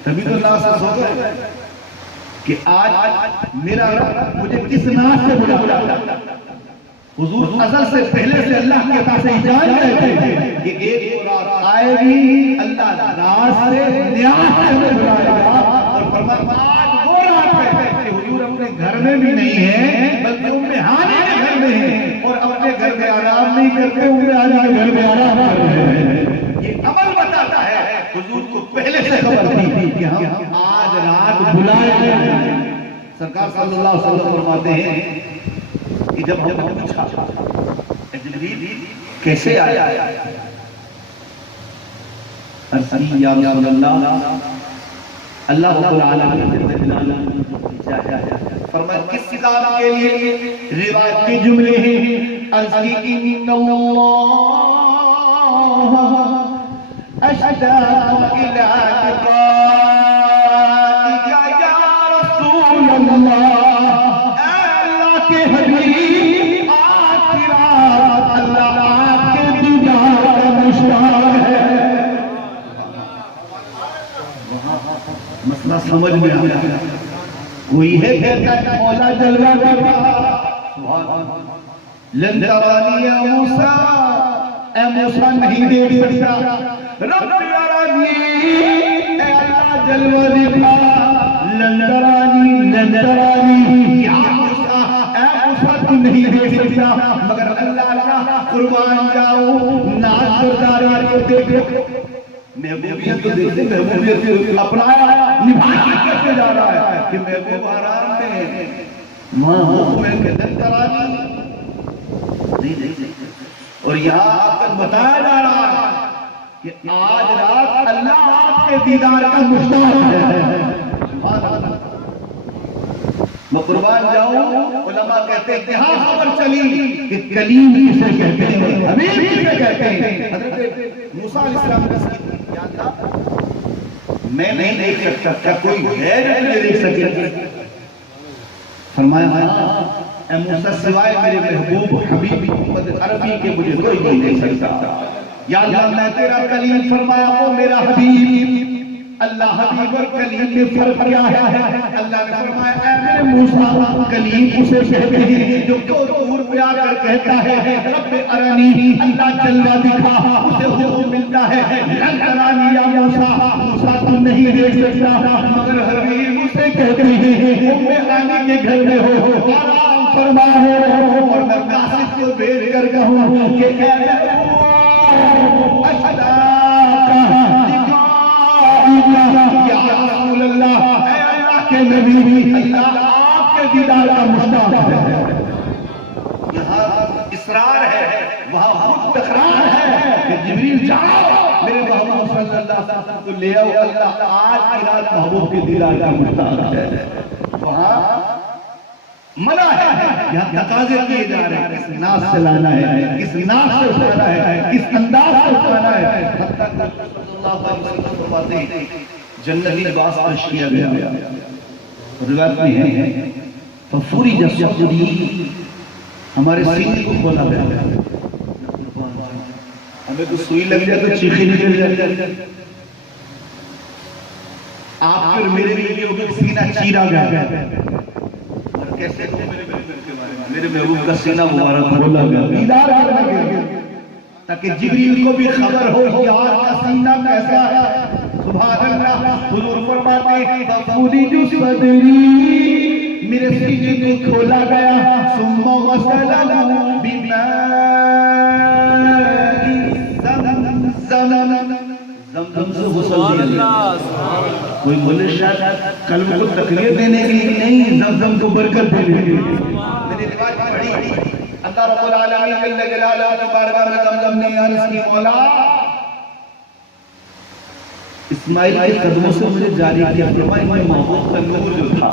تبھی تو ناس ہو گئے کہ آج میرا رب مجھے کس ناس سے بلاتا۔ حضور ازل سے پہلے سے اللہ کے پاس ہی جان رہے تھے کہ ایک رات آئے گی اللہ ناس سے نیاز سے بلائے گا، اور فرمایا آج وہ رات ہے کہ حضور اپنے گھر میں بھی نہیں ہے بلکہ ام ہانی کے گھر میں ہے، اور اپنے گھر میں آرام نہیں کرتے، ام ہانی کے گھر میں آرام کر رہے ہیں۔ یہ عمل بتاتا ہے حضور کو پہلے سے خبر تھی کہ ہم آج رات بلائے جائیں۔ سرکار صلی اللہ علیہ وسلم فرماتے ہیں کہ جب ہم پوچھا جبریل کیسے آیا؟ ارسلی یا رسول اللہ، اللہ رب العالمین فرمایا کس کتاب کے لیے؟ روایت کے جملے ہیں ارسلی ان اللہ اشتاق الى لقائك یا رسول اللہ، اللہ کے حبیب آج کی رات اللہ آپ کے دیدار کا مشتاق ہے۔ مسئلہ سمجھ میں آیا، کوئی ہے کہتا ہے مولا جلوہ کرا لن ترانی یا موسیٰ، اے موسیٰ نہیں دیکھ سکتا، رب ارانی اے اللہ جلوہ دکھا، لن ترانی یا موسیٰ اے موسیٰ تو نہیں دیکھ سکتا، مگر اللہ قربان جاؤ ناز برداری کو دیکھو۔ محبوبیت تو دیکھتے، محبوبیت اپنایا نبھایا کیسے جا رہا ہے کہ محبوب آرام میں وہاں حکم ہے کہ لن ترانی نہیں، اور یہاں آپ تک بتایا جا رہا ہے کہ آج رات اللہ آپ کے دیدار کا مشتاق ہے۔ میں قربان جاؤں، علماء کہتے ہیں کہ ہاں خبر چلی کہ کلیم کسے کہتے ہیں، حبیب کسے کہتے ہیں۔ حضرت موسیٰ علیہ السلام کا کیا تھا؟ میں نہیں دیکھ سکتا، کیا کوئی ہے جو مجھے دیکھ سکے؟ فرمایا ہاں اے موسیٰ سوائے میرے محبوب حبیب محمد عربی کے مجھے کوئی نہیں دیکھ سکتا۔ یا اللہ میں تیرا کلیم، فرمایا وہ میرا حبیب۔ اللہ حبیب اور کلیم میں فرق کیا ہے؟ اللہ نے فرمایا اے میرے موسیٰ، کلیم اسے کہتے ہیں جو دور پہ آ کر کہتا ہے رب ارانی، اللہ جلوہ دکھا، اسے حکم ملتا ہے لن ترانی یا موسیٰ، موسیٰ تم نہیں دیکھ سکتا، مگر حبیب اسے کہتے ہیں ام ہانی کے گھر میں ہو، آرام فرما ہو، اور میں قاصد کو بھیج کر کہوں کہ اے یا رسول اللہ، اے اللہ کے نبی، اللہ آپ کے دیدار کا مشتاق ہے۔ یہاں اصرار ہے، وہاں تکرار ہے کہ جبریل جاؤ میرے محبوب صلی اللہ علیہ وسلم کو لے آؤ، اللہ آج کی رات محبوب کے دیدار کا مشتاق ہے۔ وہاں منع ہے، یہاں تقاضے کیے جا رہے ہیں، کس ناز سے لانا ہے، کس ناز سے اٹھانا ہے، کس انداز سے اٹھانا ہے۔ حتیٰ کہ صلی اللہ علیہ وسلم فرماتے ہیں جنتی لباس پیش کیا گیا، روایت میں ہے ففوری جب صدری، ہمارے سینے کو کھولا گیا، ہمیں تو سوئی لگ جائے تو چیخیں نکل جائے، آپ پر میرے لیے سینہ چیرا گیا، کیسے میرے محبوب کا سینہ مبارک کھولا گیا تاکہ جبریل کو بھی خبر ہو یار کا سینہ کیسا ہے۔ سبحان اللہ، حضور فرماتے ہیں ففوری جو صدری، میرے سینے کو کھولا گیا، ثم غسلہ بماء زمزم سے غسل دیا۔ کوئی بولے شاید قلب کو تقویت دینے کے لیے نہیں، زمزم کو برکت دینے کے لیے۔ میں نے روایت پڑھی، اللہ رب العالمین جل جلالہ کی بارگاہ میں زمزم نے عرض کی مولا اسماعیل کے قدموں سے مجھے جاری کیا، فرمایا میں محبوب کا نور جو تھا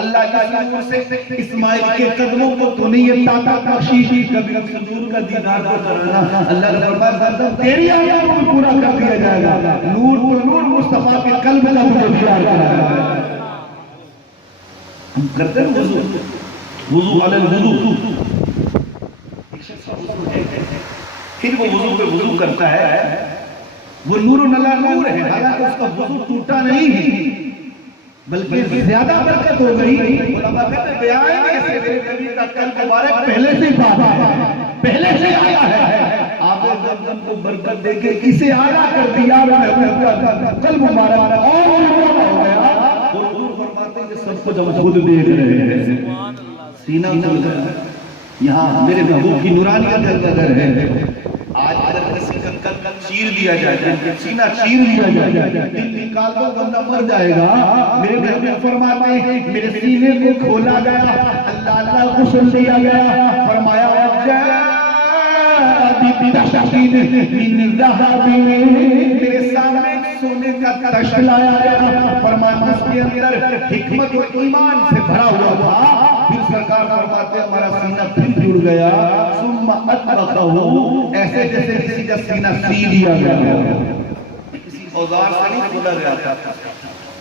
اللہ کے نور سے اسماعیل کے قدموں کو تو نہیں یہ طاقت بخشی کبھی حضور کا دیدار کو کرانا، اللہ نے فرمایا زمزم تیری آیات کو پورا کر دیا جائے گا، نور کو نور مصطفیٰ کے قلب کا مجھے دیدار کرانا۔ ہم کرتے ہیں وضو، وضو علی الوضو، پھر وہ وضو پہ وضو کرتا ہے، وہ نور اللہ نور ہے، حالانکہ اس کا وضو ٹوٹا نہیں ہے بلکہ زیادہ برکت ہو گئی۔ علماء کہتے ہیں بیان ہے کہ میرے نبی کا قلب مبارک پہلے سے بابا ہے، پہلے سے آیا ہے، آپ نے زمزم کو برکت دے کے اسے آیا کر دیا، قلب مبارک اور ہو گیا۔ حضور فرماتے ہیں کہ سب کو جب خود دیکھ رہے ہیں سینہ کھل گیا، یہاں میرے محبوب کی نورانیت کا قدر ہے۔ آج اگر کسی کا قلب چیر دیا جائے، سینہ چیر دیا جائے، دل نکال دو بندہ مر جائے گا۔ میرے محبوب فرماتے ہیں میرے سینے کو کھولا گیا، اللہ اللہ غسل دیا گیا، فرمایا میرے سامنے سونے کا تخت لایا گیا، فرمایا اس کے اندر حکمت و ایمان سے بھرا ہوا تھا۔ پھر سرکار فرماتے ہمارا سینہ پھر جڑ گیا، ثم اطبقہ، ایسے جیسے کسی کا سینہ سی دیا گیا، کسی اوزار سے نہیں کھولا گیا تھا۔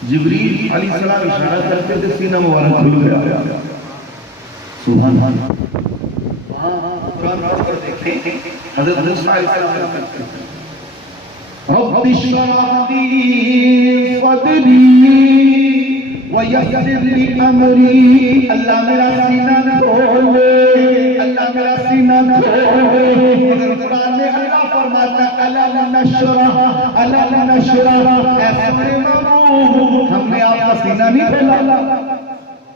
جبریل علیہ السلام اشارہ کرتے تھے سینہ مبارک کھل گیا۔ سبحان اللہ، قرآن پڑھ کر دیکھیں حضرت موسیٰ علیہ السلام کرتے ہیں رب اشرح لي صدری ویسر لی امری، اللہ میرا سینہ کھول دے، اللہ میرا سینہ کھول دے۔ مگر قرآن میں اللہ فرماتا ہے الم نشرح، اے سورے محبوب ہم نے آپ کا سینہ نہیں کھولا۔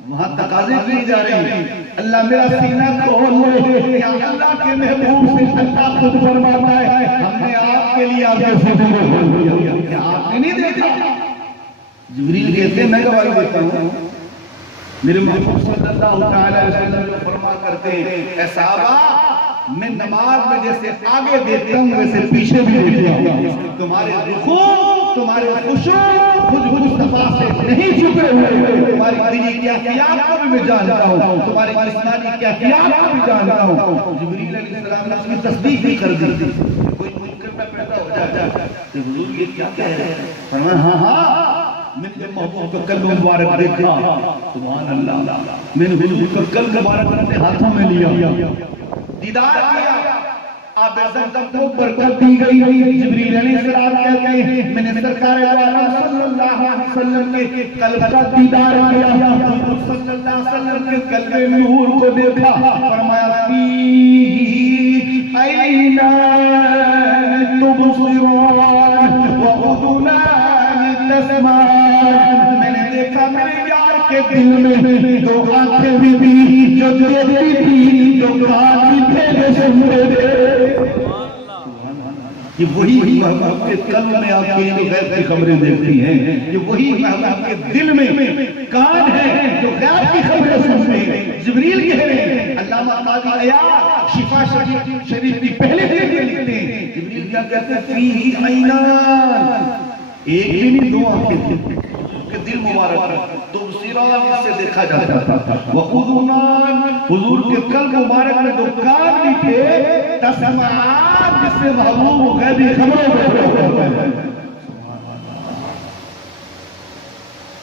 وہاں تقاضے کی جا رہے ہیں اللہ میرا سینہ کھول دے، یا اللہ کے محبوب سے اللہ خود فرماتا ہے ہم نے آپ کے لیے آپ کے سینہ کھول دیا، کیا آپ نے نہیں دیکھا؟ جبریل کہتے ہیں میں گواہی دیتا ہوں، میرے محبوب صلی اللہ علیہ وسلم جو فرما کرتے ہیں اے صحابہ میں نماز میں جیسے آگے دیکھتا ہوں ویسے پیچھے بھی دیکھتا ہوں، تمہارے رکوع تمہارے خشوع خود مصطفیٰ سے نہیں چھپے ہوئے، تمہاری دینی کیفیات کو بھی میں جانتا ہوں، تمہاری جسمانی کیفیات کو بھی جانتا ہوں۔ جبریل علیہ السلام نے اس کی تصدیق بھی کر دی، کوئی منکر میں پیدا ہو جاتا کہ حضور یہ کیا کہہ رہے ہیں، فرمایا ہاں ہاں میں نے محبوب کا قلب مبارک دیکھا، سبحان اللہ، میں نے حضور کا قلب مبارک اپنے ہاتھوں میں لیا، دیدار کیا، آب زمزم کو برکت دی گئی۔ جبریل علیہ السلام کہتے ہیں میں نے سرکار عالم صلی اللہ علیہ وسلم کے قلب کا دیدار کیا، حضور صلی اللہ علیہ وسلم کے قلب نور کو دیکھا، فرمایا فیہ عینان تبصران وأذنان تسمعان، میں نے دیکھا میرے یار کے دل میں دو آنکھیں بھی تھی جو دیکھتی تھی، دو کان بھی تھے جو سنتے تھے۔ یہ وہی محبوب کے قلب میں آنکھیں جو غیب کی خبریں دیکھتی ہیں، یہ وہی محبوب کے دل میں کان ہے جو غیب کی خبریں سنتے ہیں۔ جبریل کہہ رہے ہیں، علامہ قاضی عیاض شفا شریف کی پہلے دن میں لکھتے ہیں، جبریل کیا کہتے ہیں، فیہ عینان، ایک بھی نہیں دو آنکھیں تھیں کہ دل مبارک تو سیران جس سے دیکھا جاتا تھا، وَأُذُنَانِ، حضور کے قلب مبارک میں دو کان بھی تھے، تسمعان جس سے محبوب غیبی خبروں میں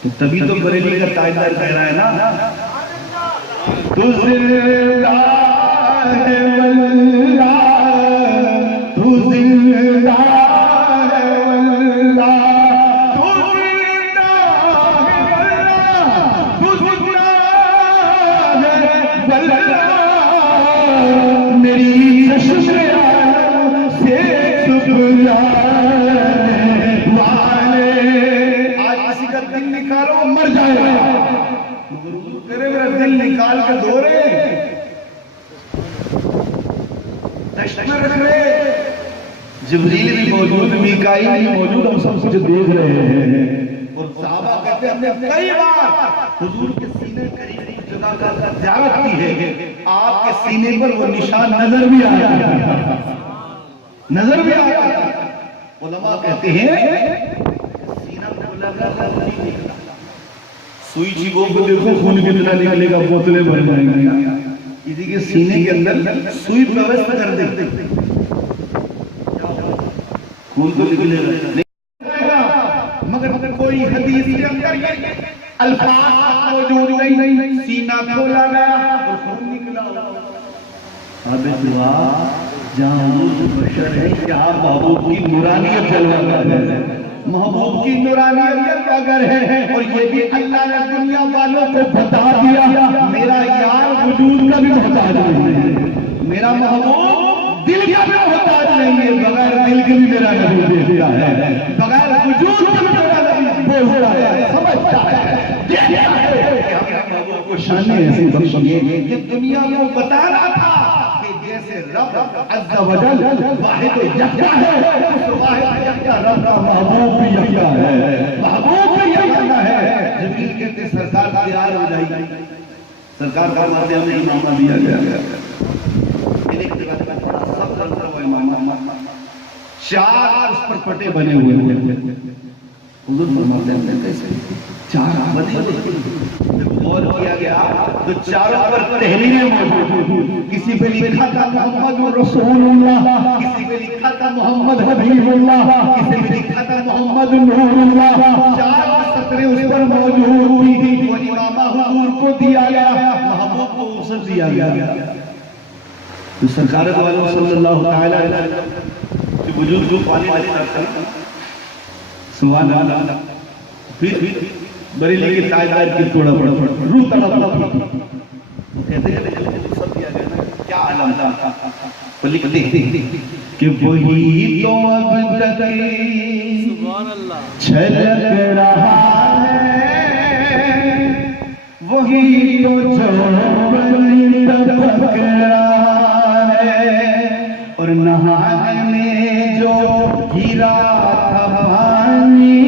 تو تبھی تو بریلی کا تاجدار کہہ رہا ہے نا، تو زندہ ہے واللہ، تو زندہ ہے واللہ، میری شکر سے آج کسی کا دل نکالو مر جائے گا، میرے دل نکال کے دو رہے دشت میں رکھ رہے، جبریل بھی موجود، میکائیل بھی موجود، ہم سب کچھ دیکھ رہے ہیں۔ اور صحابہ کہتے ہیں ہم نے کئی بار حضور کے سینے قریب جگہ کا زیارت کی ہے، آپ کے سینے پر وہ نشان نظر بھی آیا، نظر بھی آیا۔ علماء کہتے ہیں سینہ کو لگا سوئی چیبوں کو دیکھو خون کتنا نکلے گا، بوتلیں بھر جائیں گے، کسی کے سینے کے اندر سوئی پرویش کر دے خون کو نکلے گا، مگر کوئی حدیث کے اندر یہ الفاظ موجود نہیں، سینہ کھولا گیا اور خون نکلا۔ اب دعا جہاں حضور بشر ہے، جہاں محبوب کی نورانیت جلوہ ہے، محبوب کی نورانیت اگر ہے، اور یہ بھی اللہ نے دنیا والوں کو بتا دیا، میرا یار وجود کا بھی محتاج نہیں ہے، میرا محبوب دل کا بھی محتاج نہیں ہے، بغیر دل کے بھی میرا نبی دیکھتا ہے، بغیر وجود کے بھی میرا نبی بولتا ہے، سمجھتا ہے، دیکھتا ہے کہ ہمیں محبوب کو شان ایسی بخشیے۔ یہ دنیا کو بتا رہا تھا کہ جیسے رب عز و جل واحد یکتا ہے، اس واحد یکتا رب کا محبوب بھی یکتا ہے، محبوب بھی یکتا ہے۔ جبریل کہتے ہیں سرکار تیار ہو جائے، سرکار کا ماتے ہمیں امامہ دیا گیا، سب کرتا ہوا امامہ، چار اس پر پٹے بنے ہوئے ہیں، حضور فرماتے ہیں کیسے چار بنے ہوئے، جب غور کیا گیا تو چاروں پر تحریریں موجود، کسی پہ لکھا تھا محمد رسول اللہ، کسی پہ لکھا تھا محمد حبیب اللہ، کسی پہ لکھا تھا محمد نور اللہ، چار سطریں اس پر موجود تھی، وہ امامہ حضور کو دیا گیا، محبوب کو اسے دیا گیا۔ تو سرکار والوں صلی اللہ تعالیٰ علیہ وسلم کی وجود جو پانے والی کرتا ہے، سبحان اللہ، پھر بریلی کے تاجدار کی توڑا پڑا روح تڑپ کہتے ہیں سب دیا گیا نا، کیا عالم تھا، تو لکھتے ہیں کہ وہی تو اب تک چھلک رہا ہے، وہی تو جو ٹپک رہا ہے، اور نہانے میں جو ہیرا تھا پانی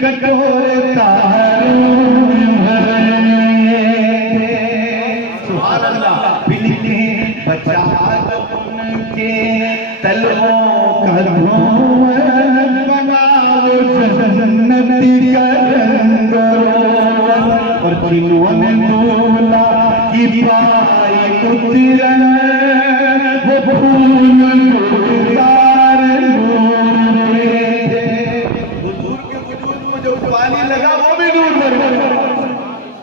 کٹورتا بچا ان کے تلووں کا دھوئیں بناؤ جنتی کا رنگ اور جنہوں نے دولا کی پائی اترن وہ پھول نورتار نور تھے، حضور کے وجود میں جو پانی لگا وہ بھی نور بن،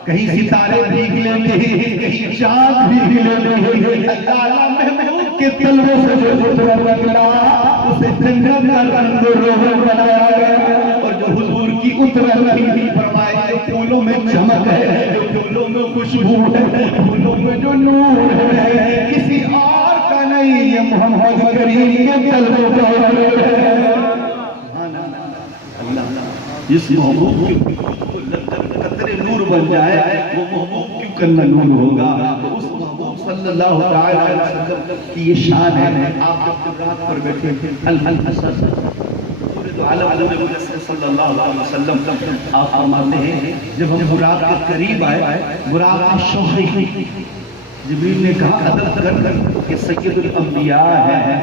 کہیں ستارے بھیگ لیتے ہیں، کہیں چاند بھیگ لیتے ہیں، اللہ محمود کے تلووں سے جو سترہ نکلا اسے جنت کا رنگ روغن بنایا گیا، اور جو حضور کی اترہ نہیں فرمائے جو پھولوں میں چمک ہے، جو پھولوں میں خوشبو ہے، پھولوں میں جو نور ہے، کسی اور کا نہیں، یہ محمد کریم کے تلووں کا نور ہے۔ جس محبوب کے قطرے نور بن جائے وہ محبوب کیوں کرنا نور ہوگا، تو اس محبوب صلی صلی اللہ علیہ وسلم کی یہ شان ہے. آپ جب برات پر بیٹھے تھے صلی اللہ علیہ وسلم آپ فرماتے ہیں جب ہم براق کے قریب آئے, براق شوخی, جبریل نے کہا ادب کر کہ سید الانبیاء ہے.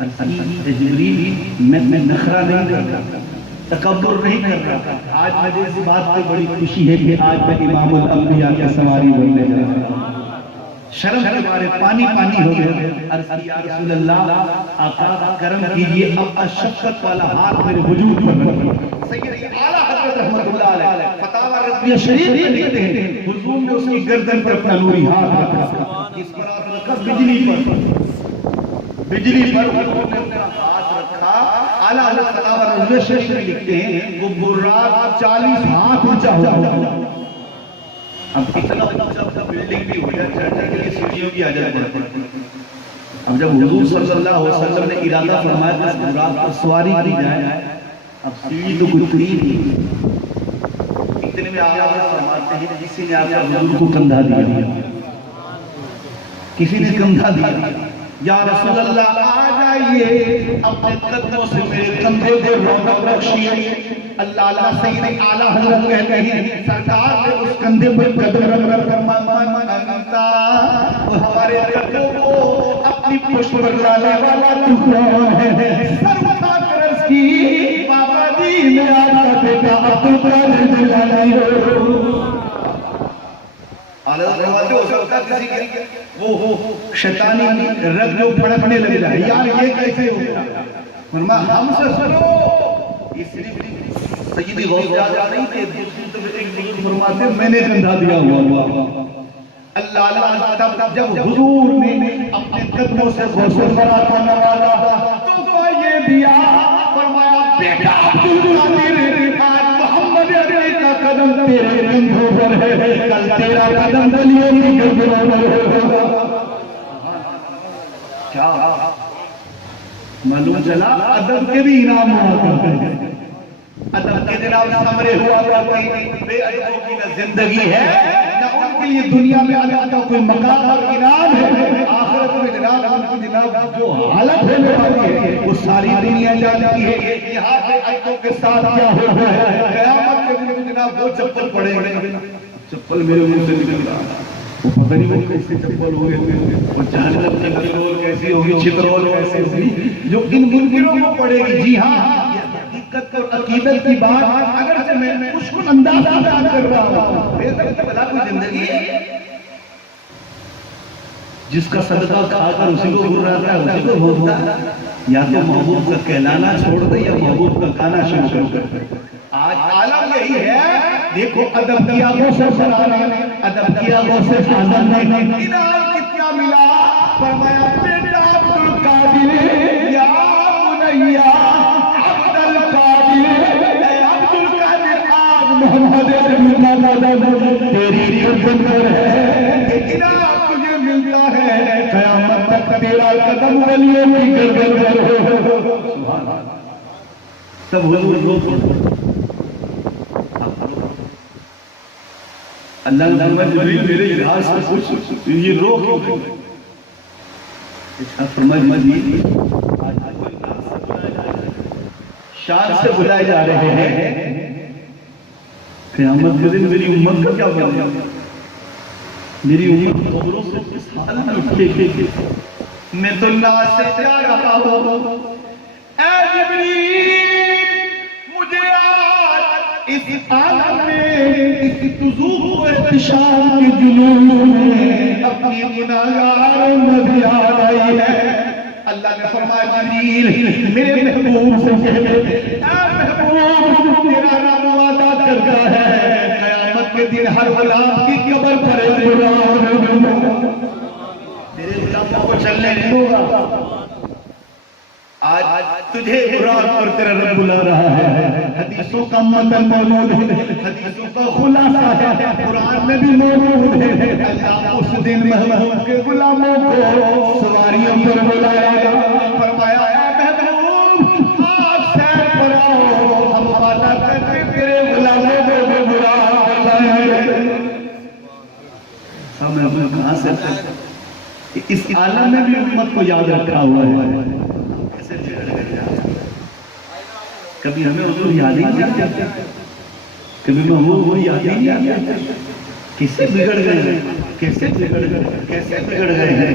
جبریل میں نخرہ نہیں کرتا, تکبر نہیں کر رہا. آج مجھے اس بات کی بڑی خوشی ہے کہ آج میں امام الانبیاء کی سواری بننے جا رہا ہوں. شرم کے بارے پانی پانی ہو گئے. عرض کی یا رسول اللہ, آقا کرم کیجئے, اپنا شفقت والا ہاتھ میرے وجود پر رکھیے. سید اعلیٰ حضرت رحمت اللہ علیہ فتاوی رضویہ شریف میں لکھتے ہیں حضور نے اس کی گردن پر اپنا نوری ہاتھ رکھا, اس پر آپ رکھا بجلی پر حضور نے اپنا ہاتھ رکھا. اعلیٰ حضرت فتاوی رضویہ شریف میں لکھتے ہیں وہ براق 40 ہاتھ اونچا ہوا. اب اتنا بلڈنگ بھی ہو جائے, چڑھنے کے لیے سیڑھیوں کی حاجت پڑتی. اب جب حضور صلی اللہ علیہ وسلم نے ارادہ فرمایا کہ اس براق پر سواری کی جائے, اب سیڑھی تو گتری نہیں. اتنے میں آقا فرماتے ہیں کسی نے آقا حضور کو کندھا دیا, کسی نے کندھا دیا. یا رسول اللہ آ جائیے, اپنے قدموں سے میرے کندھے کو رونق بخشیے. اللہ سید اعلیٰ حضرت کہتے ہیں سرکار نے اس کندھے پر قدم رکھ کر مانگتا وہ ہمارے قدموں کو اپنی پشت پر لانے والا تو کون ہے. سر اٹھا کر عرض کی بابا جی میں آقا بیٹا عبدالقادر جیلانی ہوں. ہو سکتا کسی کے وہ شیطانی رگ جو پھڑکنے لگ جائے, یار یہ کیسے ہوگا. فرمایا ہم سے سنو, یہ صرف سیدی غوث جا نہیں تھے, دوسری طرف ایک بزرگ فرماتے میں نے کندھا دیا ہوا. اللہ جب حضور نے اپنے قدموں سے غوث فرا کو نوازا تو یہ دیا, فرمایا بیٹا عبدالقادر آج محمد علی کا قدم تیرے کندھوں پر ہے, کل تیرا قدم دلیوں کی گردنوں پر ہوگا. کیا معلوم چلا ادب کے بھی انعام ہوا کرتے ہیں. ادب کے جناب سمرے ہوا کرتے ہیں. بے ادبوں کی نہ زندگی ہے نہ ان کے لیے دنیا میں ادب کا کوئی مقام اور انعام ہے. آخرت میں جناب ان کی جناب جو حالت ہونے والی ہے وہ ساری دنیا جانتی ہے. یہاں پہ ادبوں کے ساتھ کیا ہو رہا ہے, قیامت کے دن جناب وہ چپل پڑے گا. چپل میرے منہ سے نکل رہا, وہ پتہ نہیں وہ کیسے چپل ہو گئے, وہ جہنم کی چپل کیسی ہوگی, چھترول کیسی ہوگی جو ان منکروں کو پڑے گی. جی ہاں, حقیقت اور عقیدت کی بات اگرچہ میں اس کو اندازہ بیان کر رہا ہوں. بے تک بلا کوئی زندگی ہے جس کا صدقہ کھا کر اسی کو گر رہتا ہے, اسی کو بھولتا ہے. یا تو محبوب کا کہلانا چھوڑ دے یا محبوب کا کھانا شروع کر دے. آج عالم یہی ہے. دیکھو ادب کیا وہ سے سرانے, ادب کیا وہ سے فاضل نے انعام کتنا ملا. فرمایا بیٹا عبدالقادر یا بنیا محمد تیری قدم پر ہے, انعام تجھے ملتا ہے, قیامت تک تیرا قدم ولیوں کی گردن پر ہو. سب حضور اللہ نے جبریل میرے لحاظ سے کچھ یہ رو کیوں ہے. اس کا سمجھ مجید شان سے بلائے جا رہے ہیں. قیامت کے دن میری امت کا کیا بن جائے, میری امت قبروں سے کس حال میں اٹھے گی. میں تو اللہ سے جا رہا ہوں, اے جبریل مجھے آج اس عالم میں اس تذوق و احتشام کے جنون میں اپنی گناہگار امت یاد آئی ہے. اللہ نے فرمایا جبریل میرے محبوب سے کہے, اے محبوب تیرا نام وعدہ کرتا ہے قیامت کے دن ہر غلام کی قبر پر ایک غلام تیرے غلاموں کو چلنے نہیں ہوگا. آج تجھے قرآن پر تیرا رب بلا رہا ہے. حدیثوں کا متن موجود ہے, حدیثوں کا خلاصہ ہے, قرآن میں بھی موجود ہے. اللہ اس دن محبوب کے غلاموں کو سواریوں پر بلائے گا. فرمایا اے محبوب آپ سیر پر آؤ, ہم وعدہ کرتے تیرے غلاموں کو بلا لائیں گے. ہمیں کہاں سے اس عالم میں بھی امت کو یاد رکھا ہوا ہے. کیسے بگڑ گئے؟ کبھی ہمیں حضور یاد ہی نہیں آتے، کبھی محبوب یاد ہی نہیں آتے. کیسے بگڑ گئے، کیسے بگڑ گئے، کیسے بگڑ گئے ہیں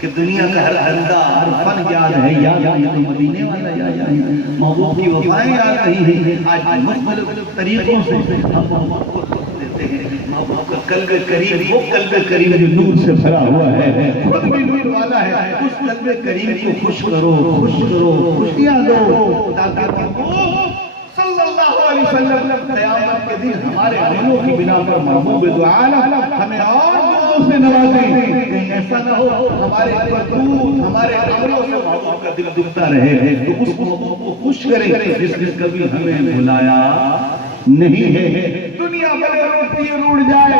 کہ دنیا کا ہر بندہ ہر فن یاد ہے، یاد مدینے والا یاد، محبوب کی وفائیں یاد نہیں ہیں. آج مختلف طریقوں سے ہم محبوب کو دیتے ہیں. محبوب کا قلب کریم، وہ قلب کریم جو نور سے بھرا ہوا ہے، خود بھی نور والا ہے. اس قلب کریم کو خوش کرو، خوش کرو، خوشیاں دو، تاکہ محبوب صلی اللہ علیہ وسلم قیامت کے دن ہمارے عملوں کی بنا پر محبوب دو عالم ہمیں اور دعاؤں سے نوازیں. کہیں ایسا نہ ہو ہمارے کرتوت، ہمارے عملوں سے محبوب کا دل دکھتا رہے. تو اس محبوب کو خوش کریں جس نے کبھی ہمیں بھلایا نہیں ہے. دنیا بھلے روٹی روڑ جائے،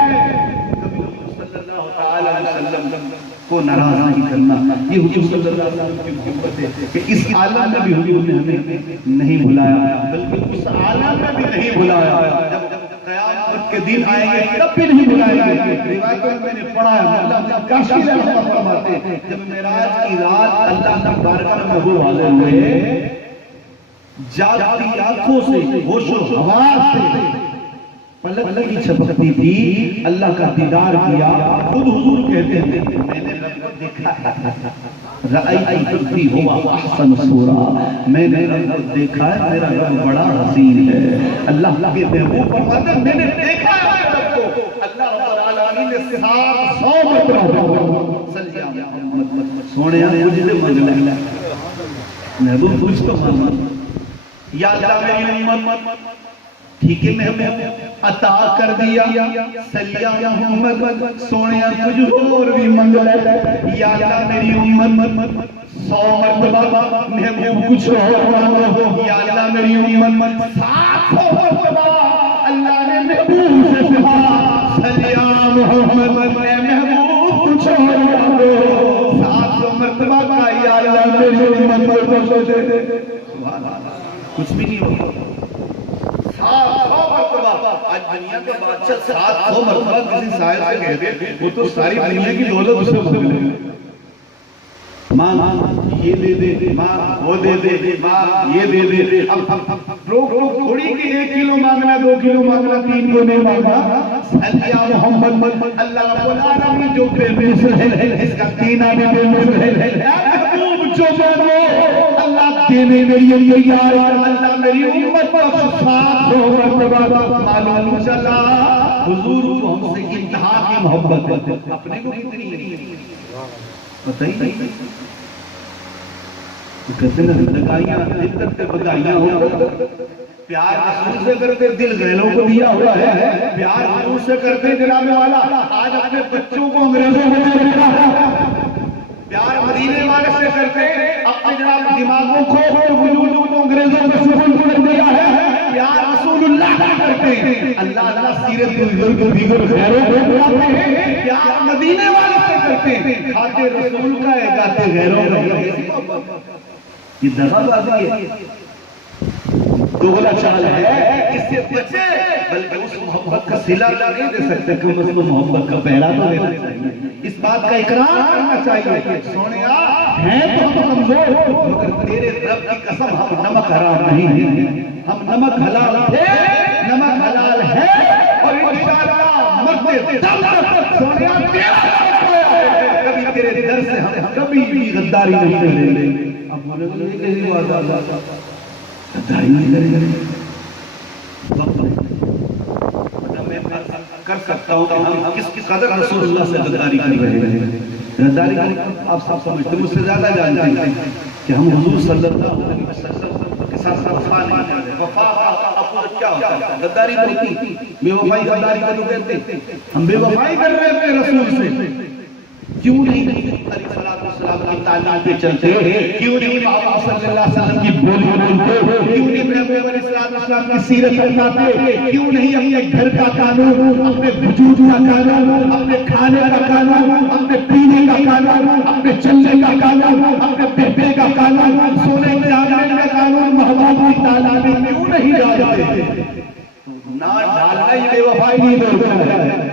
کبھی حضور صلی اللہ تعالی علیہ وسلم کو ناراض نہیں کرنا. یہ حضور صلی اللہ علیہ وسلم کی محبت ہے کہ اس عالم میں بھی حضور نے ہمیں نہیں بھلایا، بلکہ اس عالم میں بھی نہیں بھلایا. جب قیامت کے دن آئیں گے تب بھی نہیں بلائیں گے. روایتوں میں نے پڑھا ہے اللہ کاشی رحمت فرماتے ہیں جب معراج کی رات اللہ کی بارگاہ میں حضور حاضر ہوئے، جاگتی آنکھوں سے، ہوش و حواس سے پلک کی چھپکتی تھی، اللہ کا دیدار کیا. خود حضور کہتے ہیں میں نے رب کو دیکھا ہے، رأیت ربی ہوا احسن صورا، میں نے رب کو دیکھا ہے، میرا رب بڑا حسین ہے. اللہ کے محبوب فرماتے ہیں میں نے دیکھا ہے رب کو. اللہ رب العالمین نے 700 مرتبہ صلی اللہ محمد سونے مجھ سے منگ لگا محبوب کچھ تو مانا. یا اللہ میری امت ٹھیک ہے محبوب عطا کر دیا، صلی اللہ محمد سونے کچھ اور بھی منگ لے. یا اللہ میری امت 100 مرتبہ محبوب کچھ اور مانگو. یا اللہ میری امت 700 مرتبہ اللہ نے محبوب سے کہا صلی اللہ محمد اے محبوب کچھ اور مانگو. 700 مرتبہ کہا یا اللہ میری امت کو دے دے. سبحان اللہ، کچھ بھی نہیں ہوگا. 700 مرتبہ آج دنیا کے بادشاہ 700 مرتبہ کسی سائل سے کہتے وہ تو ساری دنیا کی دولت اسے ملے. ماں یہ دے دے، ماں وہ دے دے، ماں یہ دے دے. اب روک تھوڑی کہ 1 کلو مانگنا، 2 کلو مانگنا، 3 کو نہیں مانگنا. صلی محمد اللہ رب العالمین جو بے مثل ہے اس کا دینا بھی بے مثل ہے. محبوب جو مانگو اللہ دینے میری تیار. اللہ میری امت پر 700 مرتبہ. معلوم چلا حضور کو ہم سے انتہا کی محبت ہے. اپنے کو کتنی ہے بتائیے. کہتے ہیں لگائیاں عزت پہ بگائیاں ہو. پیار رسول سے کرتے دل غیروں کو دیا ہوا ہے. پیار حضور سے کرتے جناب والا آج اپنے بچوں کو انگریزوں کو دے رکھا ہے. پیار مدینے والے سے کرتے اپنے جناب دماغوں کو وجود کو انگریزوں میں سفل کر دیا ہے. پیار رسول اللہ سے کرتے اللہ اللہ سیرت کو دیگر غیروں کو بلاتے ہیں. پیار مدینے والے سے کرتے کھاتے رسول کا ہے گاتے غیروں کا. یہ دغا بازی ہے، دوغلا چال ہے. اس سے بچے بلکہ اس محبت کا صلہ نہیں دے سکتے، کم از کم محبت کا پہلا تو دینا چاہیے. اس بات کا اقرار کرنا چاہیے. سونیا ہیں تو ہم کمزور مگر تیرے رب کی قسم ہم نمک حرام نہیں ہیں. ہم نمک حلال ہے، نمک حلال ہے اور انشاءاللہ مرتے دم تک سونیا تیرا کبھی تیرے در سے ہم کبھی بھی غداری نہیں کریں گے. اب بولے گا یہ کیسی بات ہے غداری نہیں کریں گے. میں کر سکتا ہوں کہ ہم کس قدر رسول اللہ سے غداری کر رہے ہیں. غداری آپ سب سمجھتے مجھ سے زیادہ جانتے ہیں کہ ہم حضور صلی اللہ علیہ وسلم کے ساتھ وفا نہیں کر رہے. وفا اپنا کیا ہوتا ہے؟ غداری نہیں. بے وفائی غداری کو کہتے ہیں. ہم بے وفائی کر رہے ہیں اپنے رسول سے. کیوں نہیں علیہ السلام کی تعلیم پہ چلتے؟ کیوں نہیں محمد صلی اللہ علیہ وسلم کی بولی بولتے؟ کیوں نہیں محبوب علیہ السلام کی سیرت اپناتے؟ کیوں نہیں اپنے گھر کا قانون، اپنے وجود کا قانون، اپنے کھانے کا قانون، اپنے پینے کا قانون، اپنے چلنے کا قانون، اپنے بیٹے کا قانون، سونے چاندی کا قانون محبوب کی تعلیم کیوں نہیں ڈالتے؟ نہ ڈالنا ہی بے وفائی نہیں ہوتا ہے.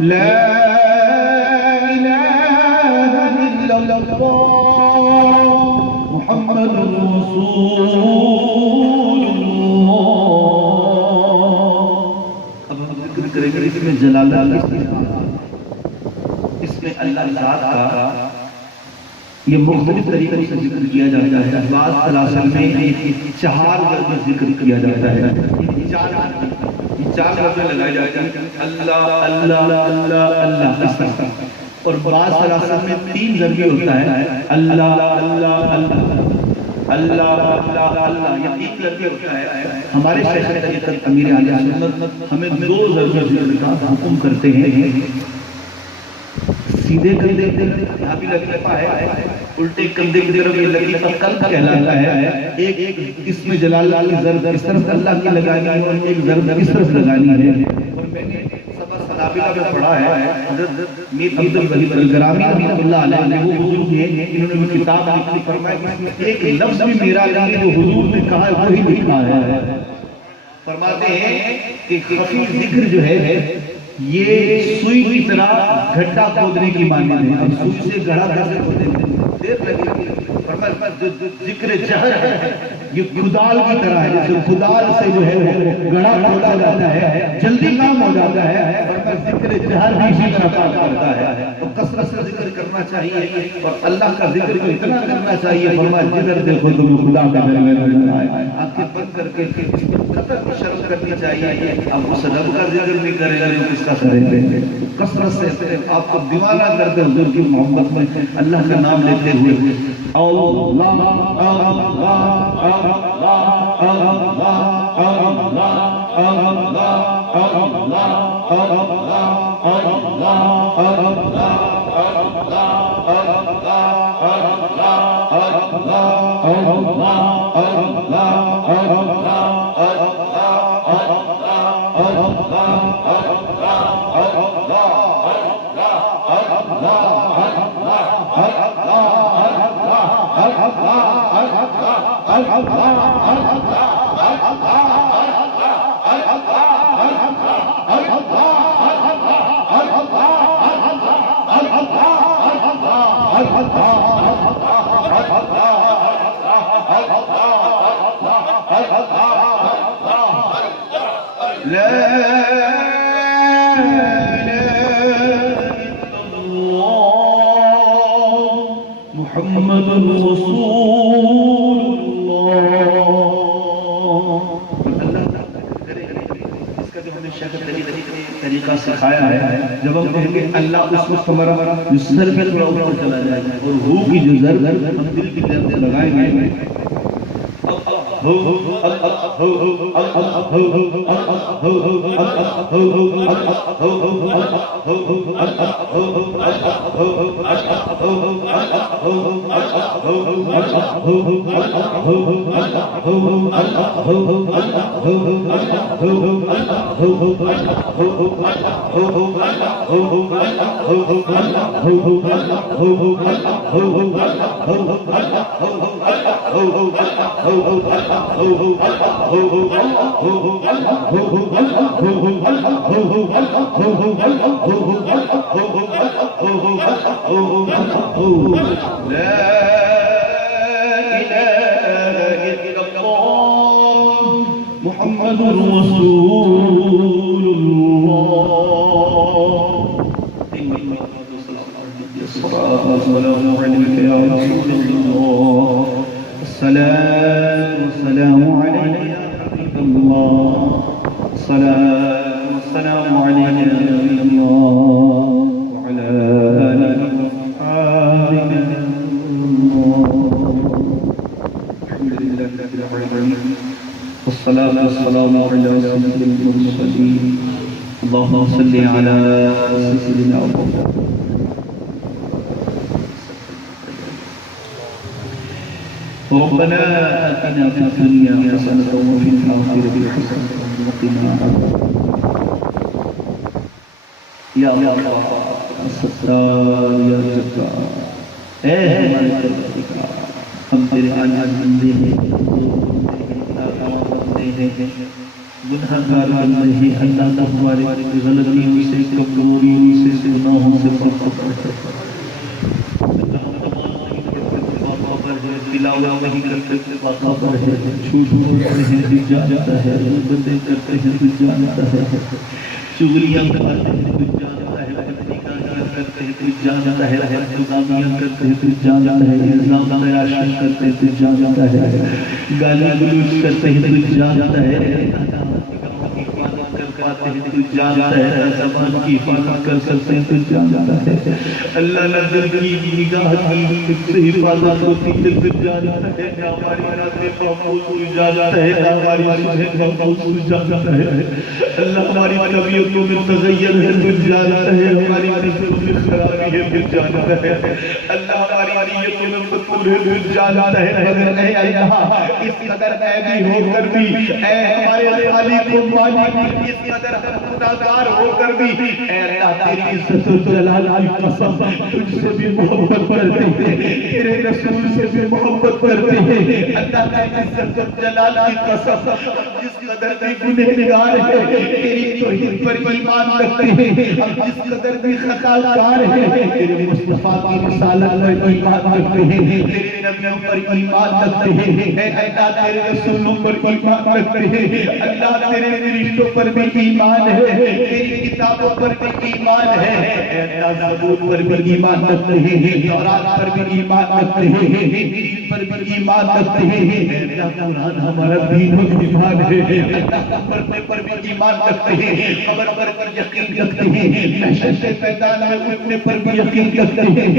لا إله إلا الله محمد رسول اللہ. اب ہم ذکر کریں گے اس میں جلالت، اس میں اللہ ذات کا یہ مختلف طریقوں سے ذکر کیا جاتا ہے. بعض سلاسل میں 4 لفظ ذکر کیا جاتا ہے. 4 لفظ لگائے جاتے ہیں اللہ اللہ اللہ اللہ. اور بعض سلاسل میں 3 ضربی ہوتا ہے اللہ اللہ اللہ اللہ اللہ اللہ. یہ 3 ضربی ہوتا ہے. ہمارے شیخ طریقت امیر اہل سنت ہمیں 2 ضربی ذکر کا حکم کرتے ہیں. سیدھے کندھے یہاں بھی لطیفہ ہے، الٹے کندھے کی طرف یہ لطیفہ قلب کہلاتا ہے. ایک اس میں جلال کی ضرب اس طرف اللہ کی لگانی ہے اور ایک ضرب اس طرف لگانی ہے. اور میں نے سبق سنابلہ میں پڑھا ہے، حضرت میر عبد الوہاب الگرامی رحمۃ اللہ علیہ وہ حضور ہیں، انہوں نے کتاب لکھی، فرمایا ایک لفظ بھی میرا نہیں جو حضور نے کہا ہے وہی لکھا ہے. فرماتے ہیں کہ خفی ذکر جو ہے یہ سوئی کی طرح گھٹا کھودنے کی مانند ہے. اب سوئی سے گڑھا کیسے کھودیں گے؟ دیر لگے گی. ذکر جہر ہے یہ کدال کی طرح ہے، جیسے کدال سے جو ہے گڑھا کھودا جاتا ہے جلدی کام ہو جاتا ہے. ذکر جہر بھی اسی طرح کام کرتا ہے. تو کثرت سے ذکر کرنا چاہیے اور اللہ کا ذکر کو اتنا کرنا چاہیے. فرمایا جدھر دیکھو تمہیں خدا کا گھر میں نظر آئے. آنکھیں بند کر کے قطع کو شرم کرنی چاہیے. اب وہ صدق کا ذکر نہیں کرے گا تو کس کا کریں گے؟ کثرت سے آپ کو دیوانہ کر دے حضور کی محبت میں اللہ کا نام لیتے ہوئے. اللہ محمد رسول اس کا جو ہمیں شیخ طریقہ سکھایا ہے. جب ہم کہیں گے اللہ اس وقت ہمارا سر پہ تھوڑا اوپر چلا جائے گا اور ہو کی جو ضرب ہم دل کی طرف لگائیں گے محمد رسول السلام عليك يا حبيب الله. السلام عليك يا نبي الله وعلى آلك وأصحابك. الحمد لله رب العالمين والصلاة والسلام على سيد المرسلين. اللهم صل على سيدنا محمد. ربنا آتنا في الدنيا حسنة وفي الآخرة حسنة وقنا عذاب النار. يا الله الستار يا جبار اے ہمارے پروردگار، ہم تیرے عاجز بندے ہیں. گناہگار بندے ہیں، اللہ کا ہمارے غلطیوں سے، کمزوریوں سے، گناہوں سے تلاوت نہیں کرتے باخبر ہے، جھوٹ بولتے ہیں تو جانتا ہے، غیبتیں کرتے ہیں تو جانتا ہے، چغلیاں کرتے ہیں تو جانتا ہے، بدنگاہیاں کرتے ہیں تو جانتا ہے، بدنامیاں کرتے ہیں تو جانتا ہے، الزام تراشی کرتے ہیں تو جانتا ہے، گالی گلوچ کرتے ہیں تو جانتا ہے، پاتے ہیں تو جانتا ہے، زبان کی حفاظت کر سکتے ہیں تو جانتا ہے، اللہ نظر کی نگاہ کی سے حفاظت ہوتی ہے تو جانتا ہے، ہماری راتیں محفوظ ہو جاتا ہے، ہماری صبح محفوظ ہو جاتا ہے، اللہ ہماری طبیعتوں میں تغیر ہے تو جانتا ہے، ہماری نسلوں میں خرابی ہے تو جانتا ہے، اللہ ہماری نیتوں میں قصور ہے تو جانتا ہے، مگر اے اللہ اس قدر عیبی ہو کر بھی، اے ہمارے خالق و مالک اس قدر ہم گناہگار ہو کر بھی، اے اللہ تیری عزت و جلال کی قسم تجھ سے بھی محبت کرتے ہیں، تیرے رسول سے بھی محبت کرتے ہیں، اللہ تیری عزت و جلال کی قسم جس قدر بھی گنہگار ہے تیری توحید پر ایمان رکھتے ہیں، ہم جس قدر بھی خطاکار ہیں تیرے مصطفیٰ کی رسالت پر ایمان رکھتے ہیں، تیرے نبیوں پر ایمان رکھتے ہیں، اے اللہ تیرے رسولوں پر ایمان رکھتے ہیں، اللہ تیرے فرشتوں پر بھی ایمان ہے، تیری کتابوں پر بھی ایمان ہے، اے اللہ زبور پر بھی ایمان رکھتے ہیں، تورات پر بھی ایمان رکھتے ہیں، انجیل پر بھی ایمان رکھتے ہیں، اے اللہ قرآن ہمارا دین و ایمان ہے، اللہ مرنے پر بھی ایمان رکھتے ہیں، قبر پر یقین رکھتے ہیں، محشر کے میدان میں اٹھنے پر بھی یقین رکھتے ہیں،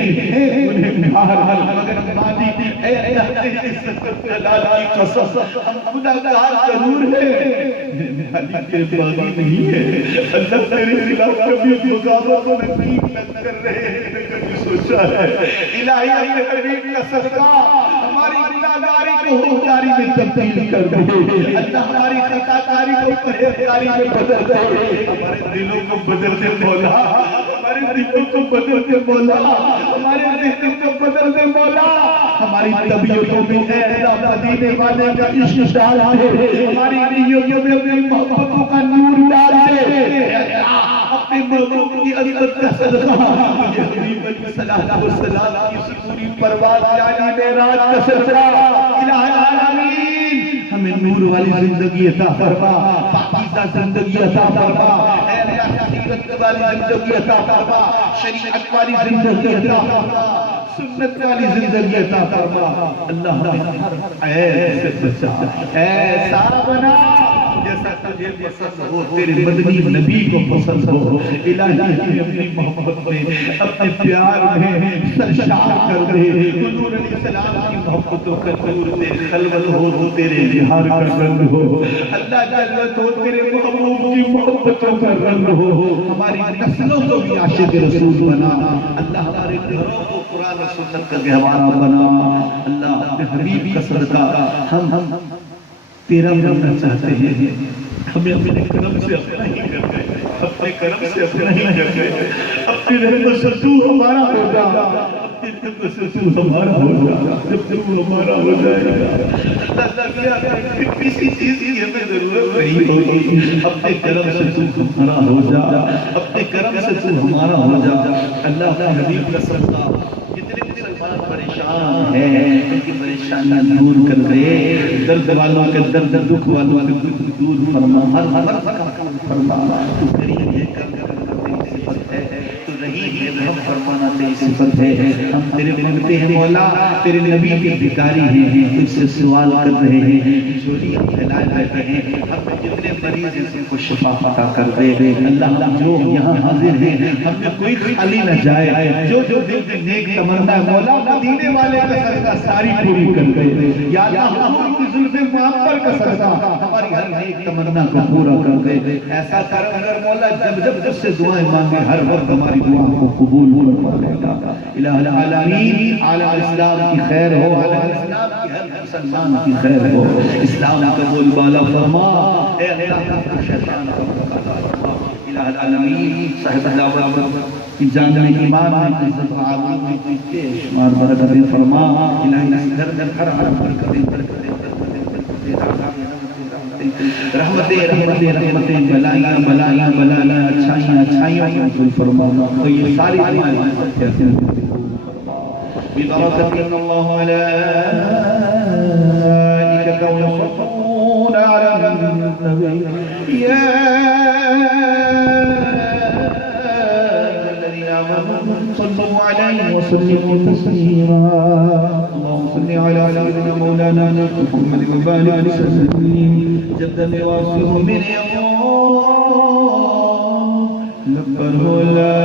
مگر مالک اے اللہ تیری عزت و جلال کی قسم ہم گناہگار ضرور ہیں، مالک کے باغی نہیں ہے، اللہ تیرے خلاف کبھی بغاوتوں میں نہیں کر رہے ہیں، کبھی سوچا ہے الہی اپنے حبیب کا صدقہ ہماری گناہگاری کو حقداری میں تبدیل کر دے، اللہ ہماری خطاکاری کو پرہیزگاری میں بدل دے، ہمارے دلوں کو بدل دے مولا، ہمارے دلوں کو بدل دے مولا، ہمارے دلوں کو بدل دے مولا، ہماری طبیعتوں میں اے اللہ مدینے والے کا عشق ڈال دے، ہماری نیتوں میں اپنی محبتوں کا نور ڈال دے، اپنے محبوب کی عظمت کا صدقہ مجھے حبیب علیہ الصلوۃ والسلام کی پوری پرواز جانی معراج کا صدقہ الہ العالمین ہمیں نور والی زندگی عطا فرما، پاکیزہ زندگی عطا فرما، اے اللہ سیرت والی زندگی عطا فرما، شریعت والی زندگی عطا فرما، سنت والی زندگی عطا فرما، اللہ ہمیں ہر عیب سے بچا، ایسا بنا جیسا تجھے پسند ہو، تیرے مدنی نبی کو پسند ہو، الہی اپنی محبت میں اپنے پیار میں سرشار کر دے، حضور علیہ السلام کی محبتوں کا نور دے، خلوت ہو تیرے جہار کا رنگ ہو، اللہ جلوت ہو تیرے محبوب کی محبتوں کا رنگ ہو، ہماری نسلوں کو بھی عاشق رسول بنا، اللہ ہمارے گھروں کو قرآن و سنت کا گہوارہ بنا، اللہ اپنے حبیب کا صدقہ ہم تیرا بننا چاہتے ہیں، ہمیں اپنے کرم سے اپنا ہی کر گئے، اپنے کرم سے اپنا ہی کر گئے، اپنی رحمت سے تو ہمارا ہوگا، اپنی رحمت سے تو ہمارا ہوگا، جب تو ہمارا ہو جائے گا اللہ کسی چیز کی ہمیں ضرورت نہیں ہوگی، اپنے کرم سے تو ہمارا ہو جا، اپنے کرم سے تو ہمارا ہو جا، اللہ کا حبیب کا صدقہ جتنے مسلمان پریشان ہیں ان کی پریشانی دور کر دے، درد والوں کے درد، دکھ والوں کے دکھ دور فرما، ہر فرما، تو کریم ہے، کرم کرنا تیری صفت ہے، تو رحیم ہے، رحم فرمانا تیری صفت ہے، ہم تیرے بندے ہیں مولا، تیرے نبی کے بھکاری ہیں، تجھ سے سوال کر رہے ہیں، جھولیاں پھیلائے رہتے ہیں، ہم جتنے مریض ہیں ان کو شفا عطا کر دے، اللہ جو یہاں حاضر ہیں ہم میں کوئی خالی نہ جائے، جو دل میں نیک تمنا ہے مولا مدینے والے کا صدقہ ساری پوری کر دے، یا اللہ حضور کی زلف معطر کا صدقہ ہماری ہر نیک تمنا کو پورا کر دے، ایسا کرم کر مولا جب تجھ سے دعائیں مانگے ہر وقت ہماری دعا کو قبول فرما لینا، الہ العالمین عالم اسلام کی خیر ہو، عالم اسلام کی ہر مسلمان کی خیر ہو، اسلام کا بول بالا فرما، اے اللہ شیطان کا مقابلہ فرما، الہ العالمین صاحب دعوت کی جاننے ایمان میں عزت و عظمت کے شمار برکتیں فرما، الہی ہر حرم برکتیں رحمتیں رحمتیں رحمتیں بلائیاں بلائیاں بلائیاں اچھائیاں اچھائیوں کی نزول فرمانا اور یہ ساری تمہاری کہتے ہیں ببركة إن الله ملائكته يصلون على النبي يا الذين آمنوا صلوا عليه وسلموا تسليما اللهم صل على سيدنا مولانا محمد وبارك وسلم جدا واسره من يوم لبه لا